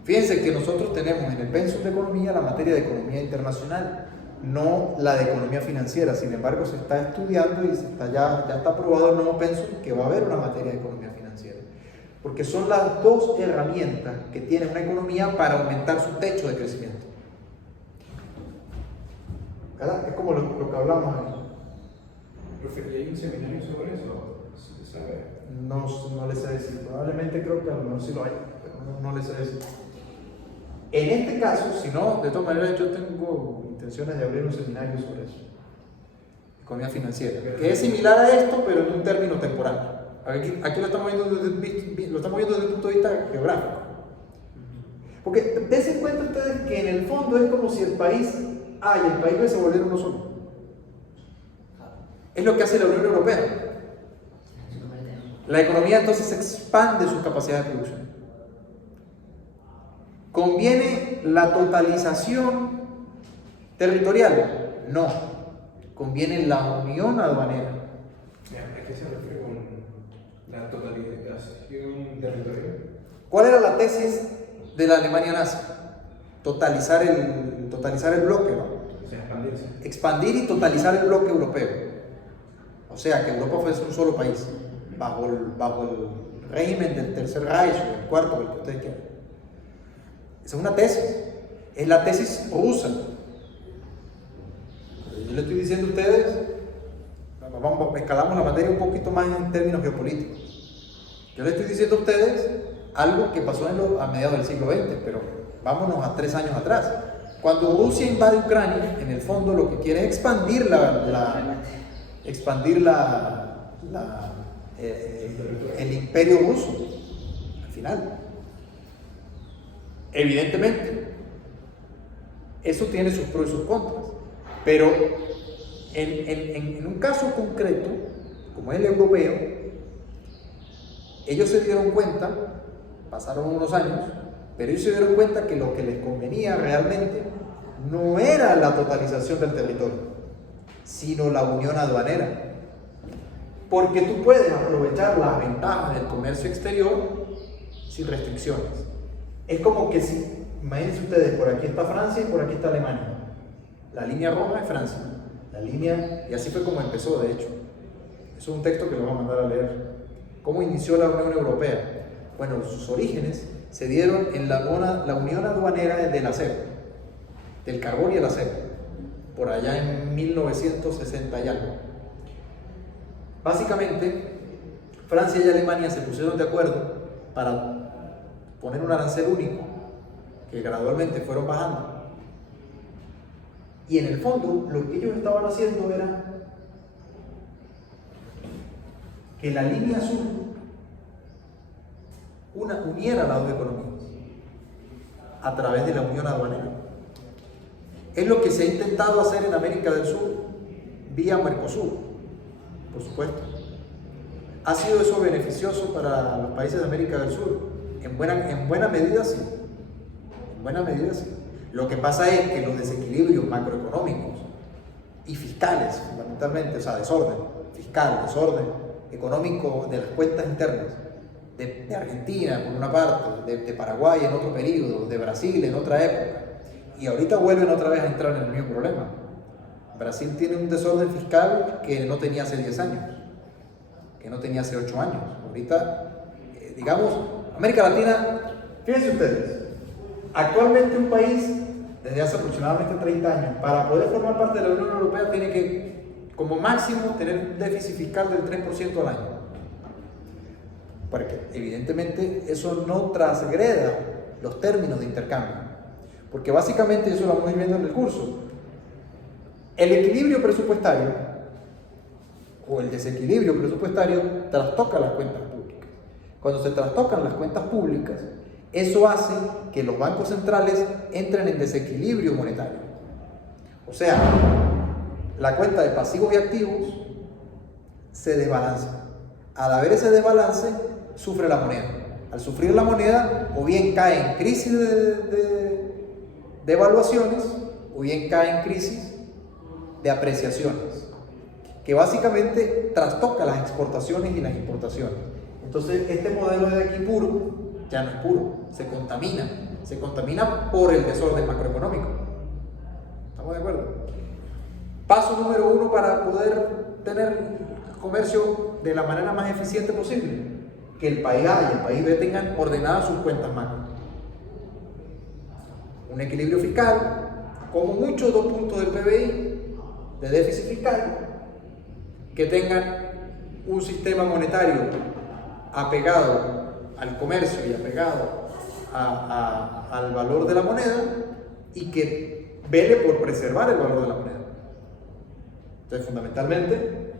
Fíjense que nosotros tenemos en el pensum de economía la materia de economía internacional, no la de economía financiera. Sin embargo, se está estudiando y ya está aprobado el nuevo pensum que va a haber una materia de economía financiera. Porque son las dos herramientas que tiene una economía para aumentar su techo de crecimiento. ¿Verdad? Es como lo que hablamos aquí. Profe, ¿y hay un seminario sobre eso? ¿Se sabe? No les sé decir, probablemente creo que a lo mejor sí lo hay, pero no les sé decir. En este caso, si no, de todas maneras yo tengo intenciones de abrir un seminario sobre eso, economía financiera, que es similar a esto, pero en un término temporal. Aquí lo estamos viendo desde el punto de vista geográfico. Porque dense cuenta ustedes que en el fondo es como si el país A y el país B se volvieran uno solo. Es lo que hace la Unión Europea. La economía entonces expande sus capacidades de producción. ¿Conviene la totalización territorial? No. Conviene la unión aduanera. ¿A qué se refiere con la totalización territorial? ¿Cuál era la tesis de la Alemania nazi? Totalizar el bloque, ¿no? O sea, expandirse. Expandir y totalizar el bloque europeo. O sea, que Europa fuese un solo país, bajo el régimen del Tercer Reich o el cuarto, el que ustedes quieran. Esa es una tesis, es la tesis rusa. le estoy diciendo a ustedes, escalamos la materia un poquito más en términos geopolíticos. Yo le estoy diciendo a ustedes algo que pasó a mediados del siglo XX, pero vámonos a 3 años atrás. Cuando Rusia invade Ucrania, en el fondo lo que quiere es expandir el imperio ruso, al final. Evidentemente, eso tiene sus pros y sus contras, pero en un caso concreto, como es el europeo, ellos se dieron cuenta, pasaron unos años, pero ellos se dieron cuenta que lo que les convenía realmente no era la totalización del territorio, sino la unión aduanera. Porque tú puedes aprovechar las ventajas del comercio exterior sin restricciones. Es como que si, imagínense ustedes, por aquí está Francia y por aquí está Alemania. La línea roja es Francia. La línea, y así fue como empezó, de hecho. Eso es un texto que lo vamos a mandar a leer. ¿Cómo inició la Unión Europea? Bueno, sus orígenes se dieron en la unión aduanera del acero, del carbón y el acero, por allá en 1960 y algo. Básicamente, Francia y Alemania se pusieron de acuerdo para poner un arancel único, que gradualmente fueron bajando. Y en el fondo, lo que ellos estaban haciendo era que la línea azul uniera las dos economías a través de la unión aduanera. Es lo que se ha intentado hacer en América del Sur vía Mercosur, por supuesto. ¿Ha sido eso beneficioso para los países de América del Sur? En buena medida sí. En buena medida sí. Lo que pasa es que los desequilibrios macroeconómicos y fiscales, fundamentalmente, o sea, desorden fiscal, desorden económico de las cuentas internas, de Argentina por una parte, de Paraguay en otro periodo, de Brasil en otra época, y ahorita vuelven otra vez a entrar en el mismo problema. Brasil tiene un desorden fiscal que no tenía hace 10 años, que no tenía hace 8 años. Ahorita, digamos, América Latina, fíjense ustedes, actualmente un país, desde hace aproximadamente 30 años, para poder formar parte de la Unión Europea tiene que, como máximo, tener un déficit fiscal del 3% al año. Porque evidentemente eso no transgreda los términos de intercambio. Porque básicamente, eso lo vamos a ir viendo en el curso, el equilibrio presupuestario o el desequilibrio presupuestario trastoca las cuentas públicas. Cuando se trastocan las cuentas públicas, eso hace que los bancos centrales entren en desequilibrio monetario. O sea, la cuenta de pasivos y activos se desbalancea. Al haber ese desbalance, sufre la moneda. Al sufrir la moneda, o bien cae en crisis de evaluaciones, o bien cae en crisis de apreciaciones, que básicamente trastoca las exportaciones y las importaciones. Entonces, este modelo de aquí puro ya no es puro, se contamina por el desorden macroeconómico. ¿Estamos de acuerdo? Paso número 1 para poder tener comercio de la manera más eficiente posible: que el país A y el país B tengan ordenadas sus cuentas macro. Un equilibrio fiscal, como mucho 2 puntos del PBI de déficit fiscal, que tengan un sistema monetario apegado al comercio y apegado al valor de la moneda, y que vele por preservar el valor de la moneda. Entonces, fundamentalmente,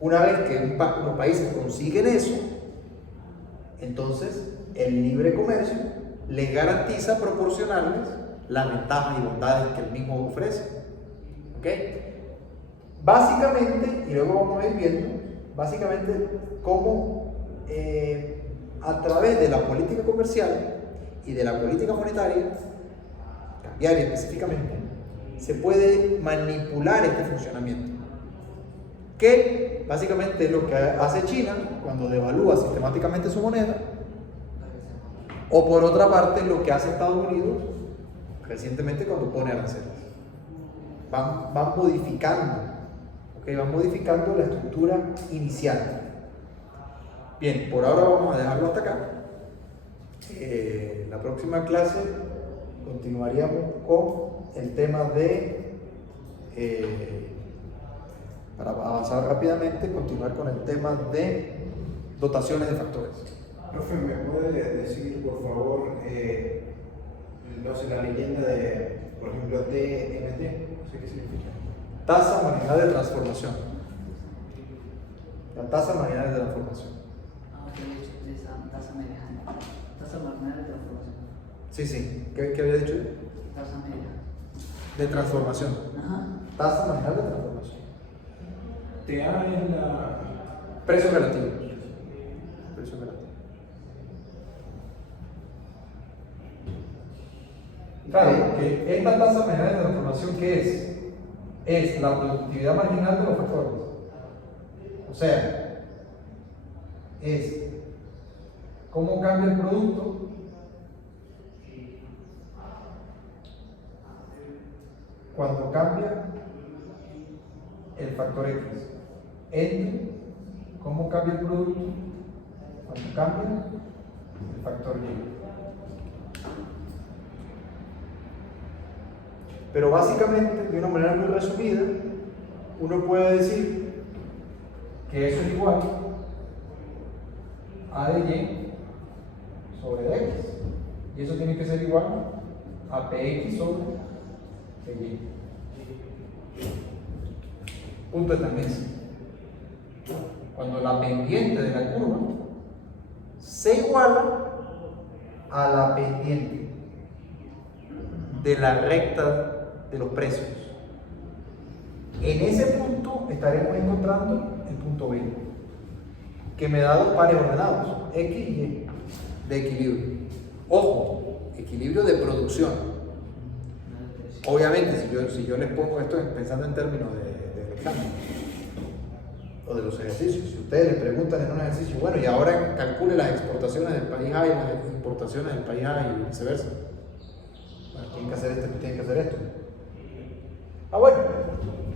una vez que los países consiguen eso, entonces el libre comercio les garantiza proporcionarles las ventajas y bondades que el mismo ofrece. ¿Ok? Básicamente, y luego vamos a ir viendo, básicamente cómo a través de la política comercial y de la política monetaria, cambiaria específicamente, se puede manipular este funcionamiento. Que básicamente es lo que hace China cuando devalúa sistemáticamente su moneda, o por otra parte lo que hace Estados Unidos recientemente cuando pone aranceles. Van modificando, ¿okay? Van modificando la estructura inicial. Bien, por ahora vamos a dejarlo hasta acá. La próxima clase continuaríamos con el tema de para avanzar rápidamente, continuar con el tema de dotaciones de factores. Profe, ¿me puede decir, por favor, no sé, la leyenda de, por ejemplo, TMT? No sé qué significa. Tasa marginal de transformación. La tasa marginal de transformación. Ah, ok, de hecho, esa tasa media. Tasa marginal de transformación. Sí, sí. ¿Qué había dicho yo? Tasa media. De transformación. Ajá. Tasa marginal de transformación. TA es la... Precio relativo. Precio relativo. Claro, que esta tasa marginal de transformación, ¿qué es? Es la productividad marginal de los factores. O sea, es cómo cambia el producto cuando cambia el factor X. Entre cómo cambia el producto cuando cambia el factor Y. Pero básicamente, de una manera muy resumida, uno puede decir que eso es igual a de Y sobre de X. Y eso tiene que ser igual a PX sobre PY. Punto de tendencia. Cuando la pendiente de la curva se iguala a la pendiente de la recta de los precios. En ese punto estaremos encontrando el punto B, que me da dos pares ordenados, X y Y, de equilibrio. Ojo, equilibrio de producción. Obviamente, si yo les pongo esto pensando en términos del examen o de los ejercicios, si ustedes les preguntan en un ejercicio, bueno, y ahora calcule las exportaciones del país A y las importaciones del país A y viceversa. Bueno, tienen que hacer esto, tienen que hacer esto. Ah, bueno,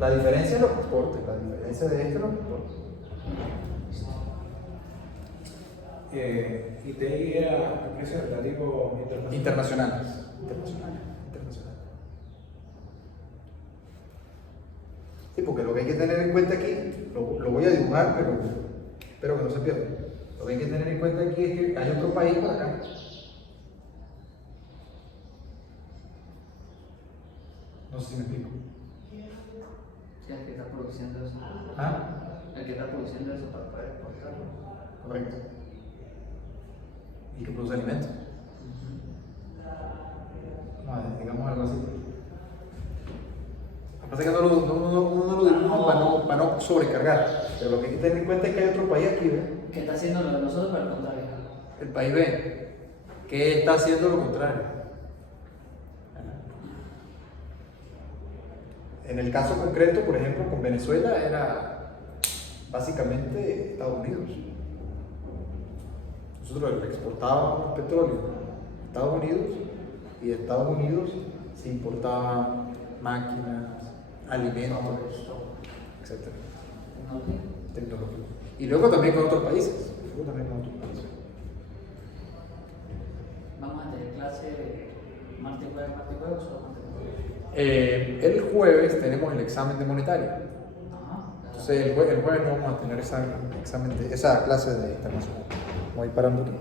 la diferencia es lo que exporta, la diferencia de esto es lo que exporta. Y TI era precio relativo internacional. Internacionales. Sí, porque lo que hay que tener en cuenta aquí, lo voy a dibujar, pero espero que no se pierda. Lo que hay que tener en cuenta aquí es que hay otro país por acá. No sé si me explico. Sí, el que está produciendo eso. ¿Ah? El que está produciendo eso para poder exportarlo. Correcto. Y que produce alimentos. Digamos algo así. Lo que pasa es que uno no lo dibuja para no sobrecargar. Pero lo que hay que tener en cuenta es que hay otro país aquí, ¿ves? Que está haciendo lo de nosotros, pero al contrario. El país B, que está haciendo lo contrario. En el caso concreto, por ejemplo, con Venezuela era básicamente Estados Unidos. Nosotros le exportábamos petróleo a Estados Unidos y de Estados Unidos se importaban máquinas, alimentos, etc. Tecnología. Y luego también con otros países. Vamos a tener clase martes y jueves o solo martes y jueves. El jueves tenemos el examen de monetaria. Ajá. Entonces el jueves no vamos a tener esa clase de internacional. Voy parando aquí.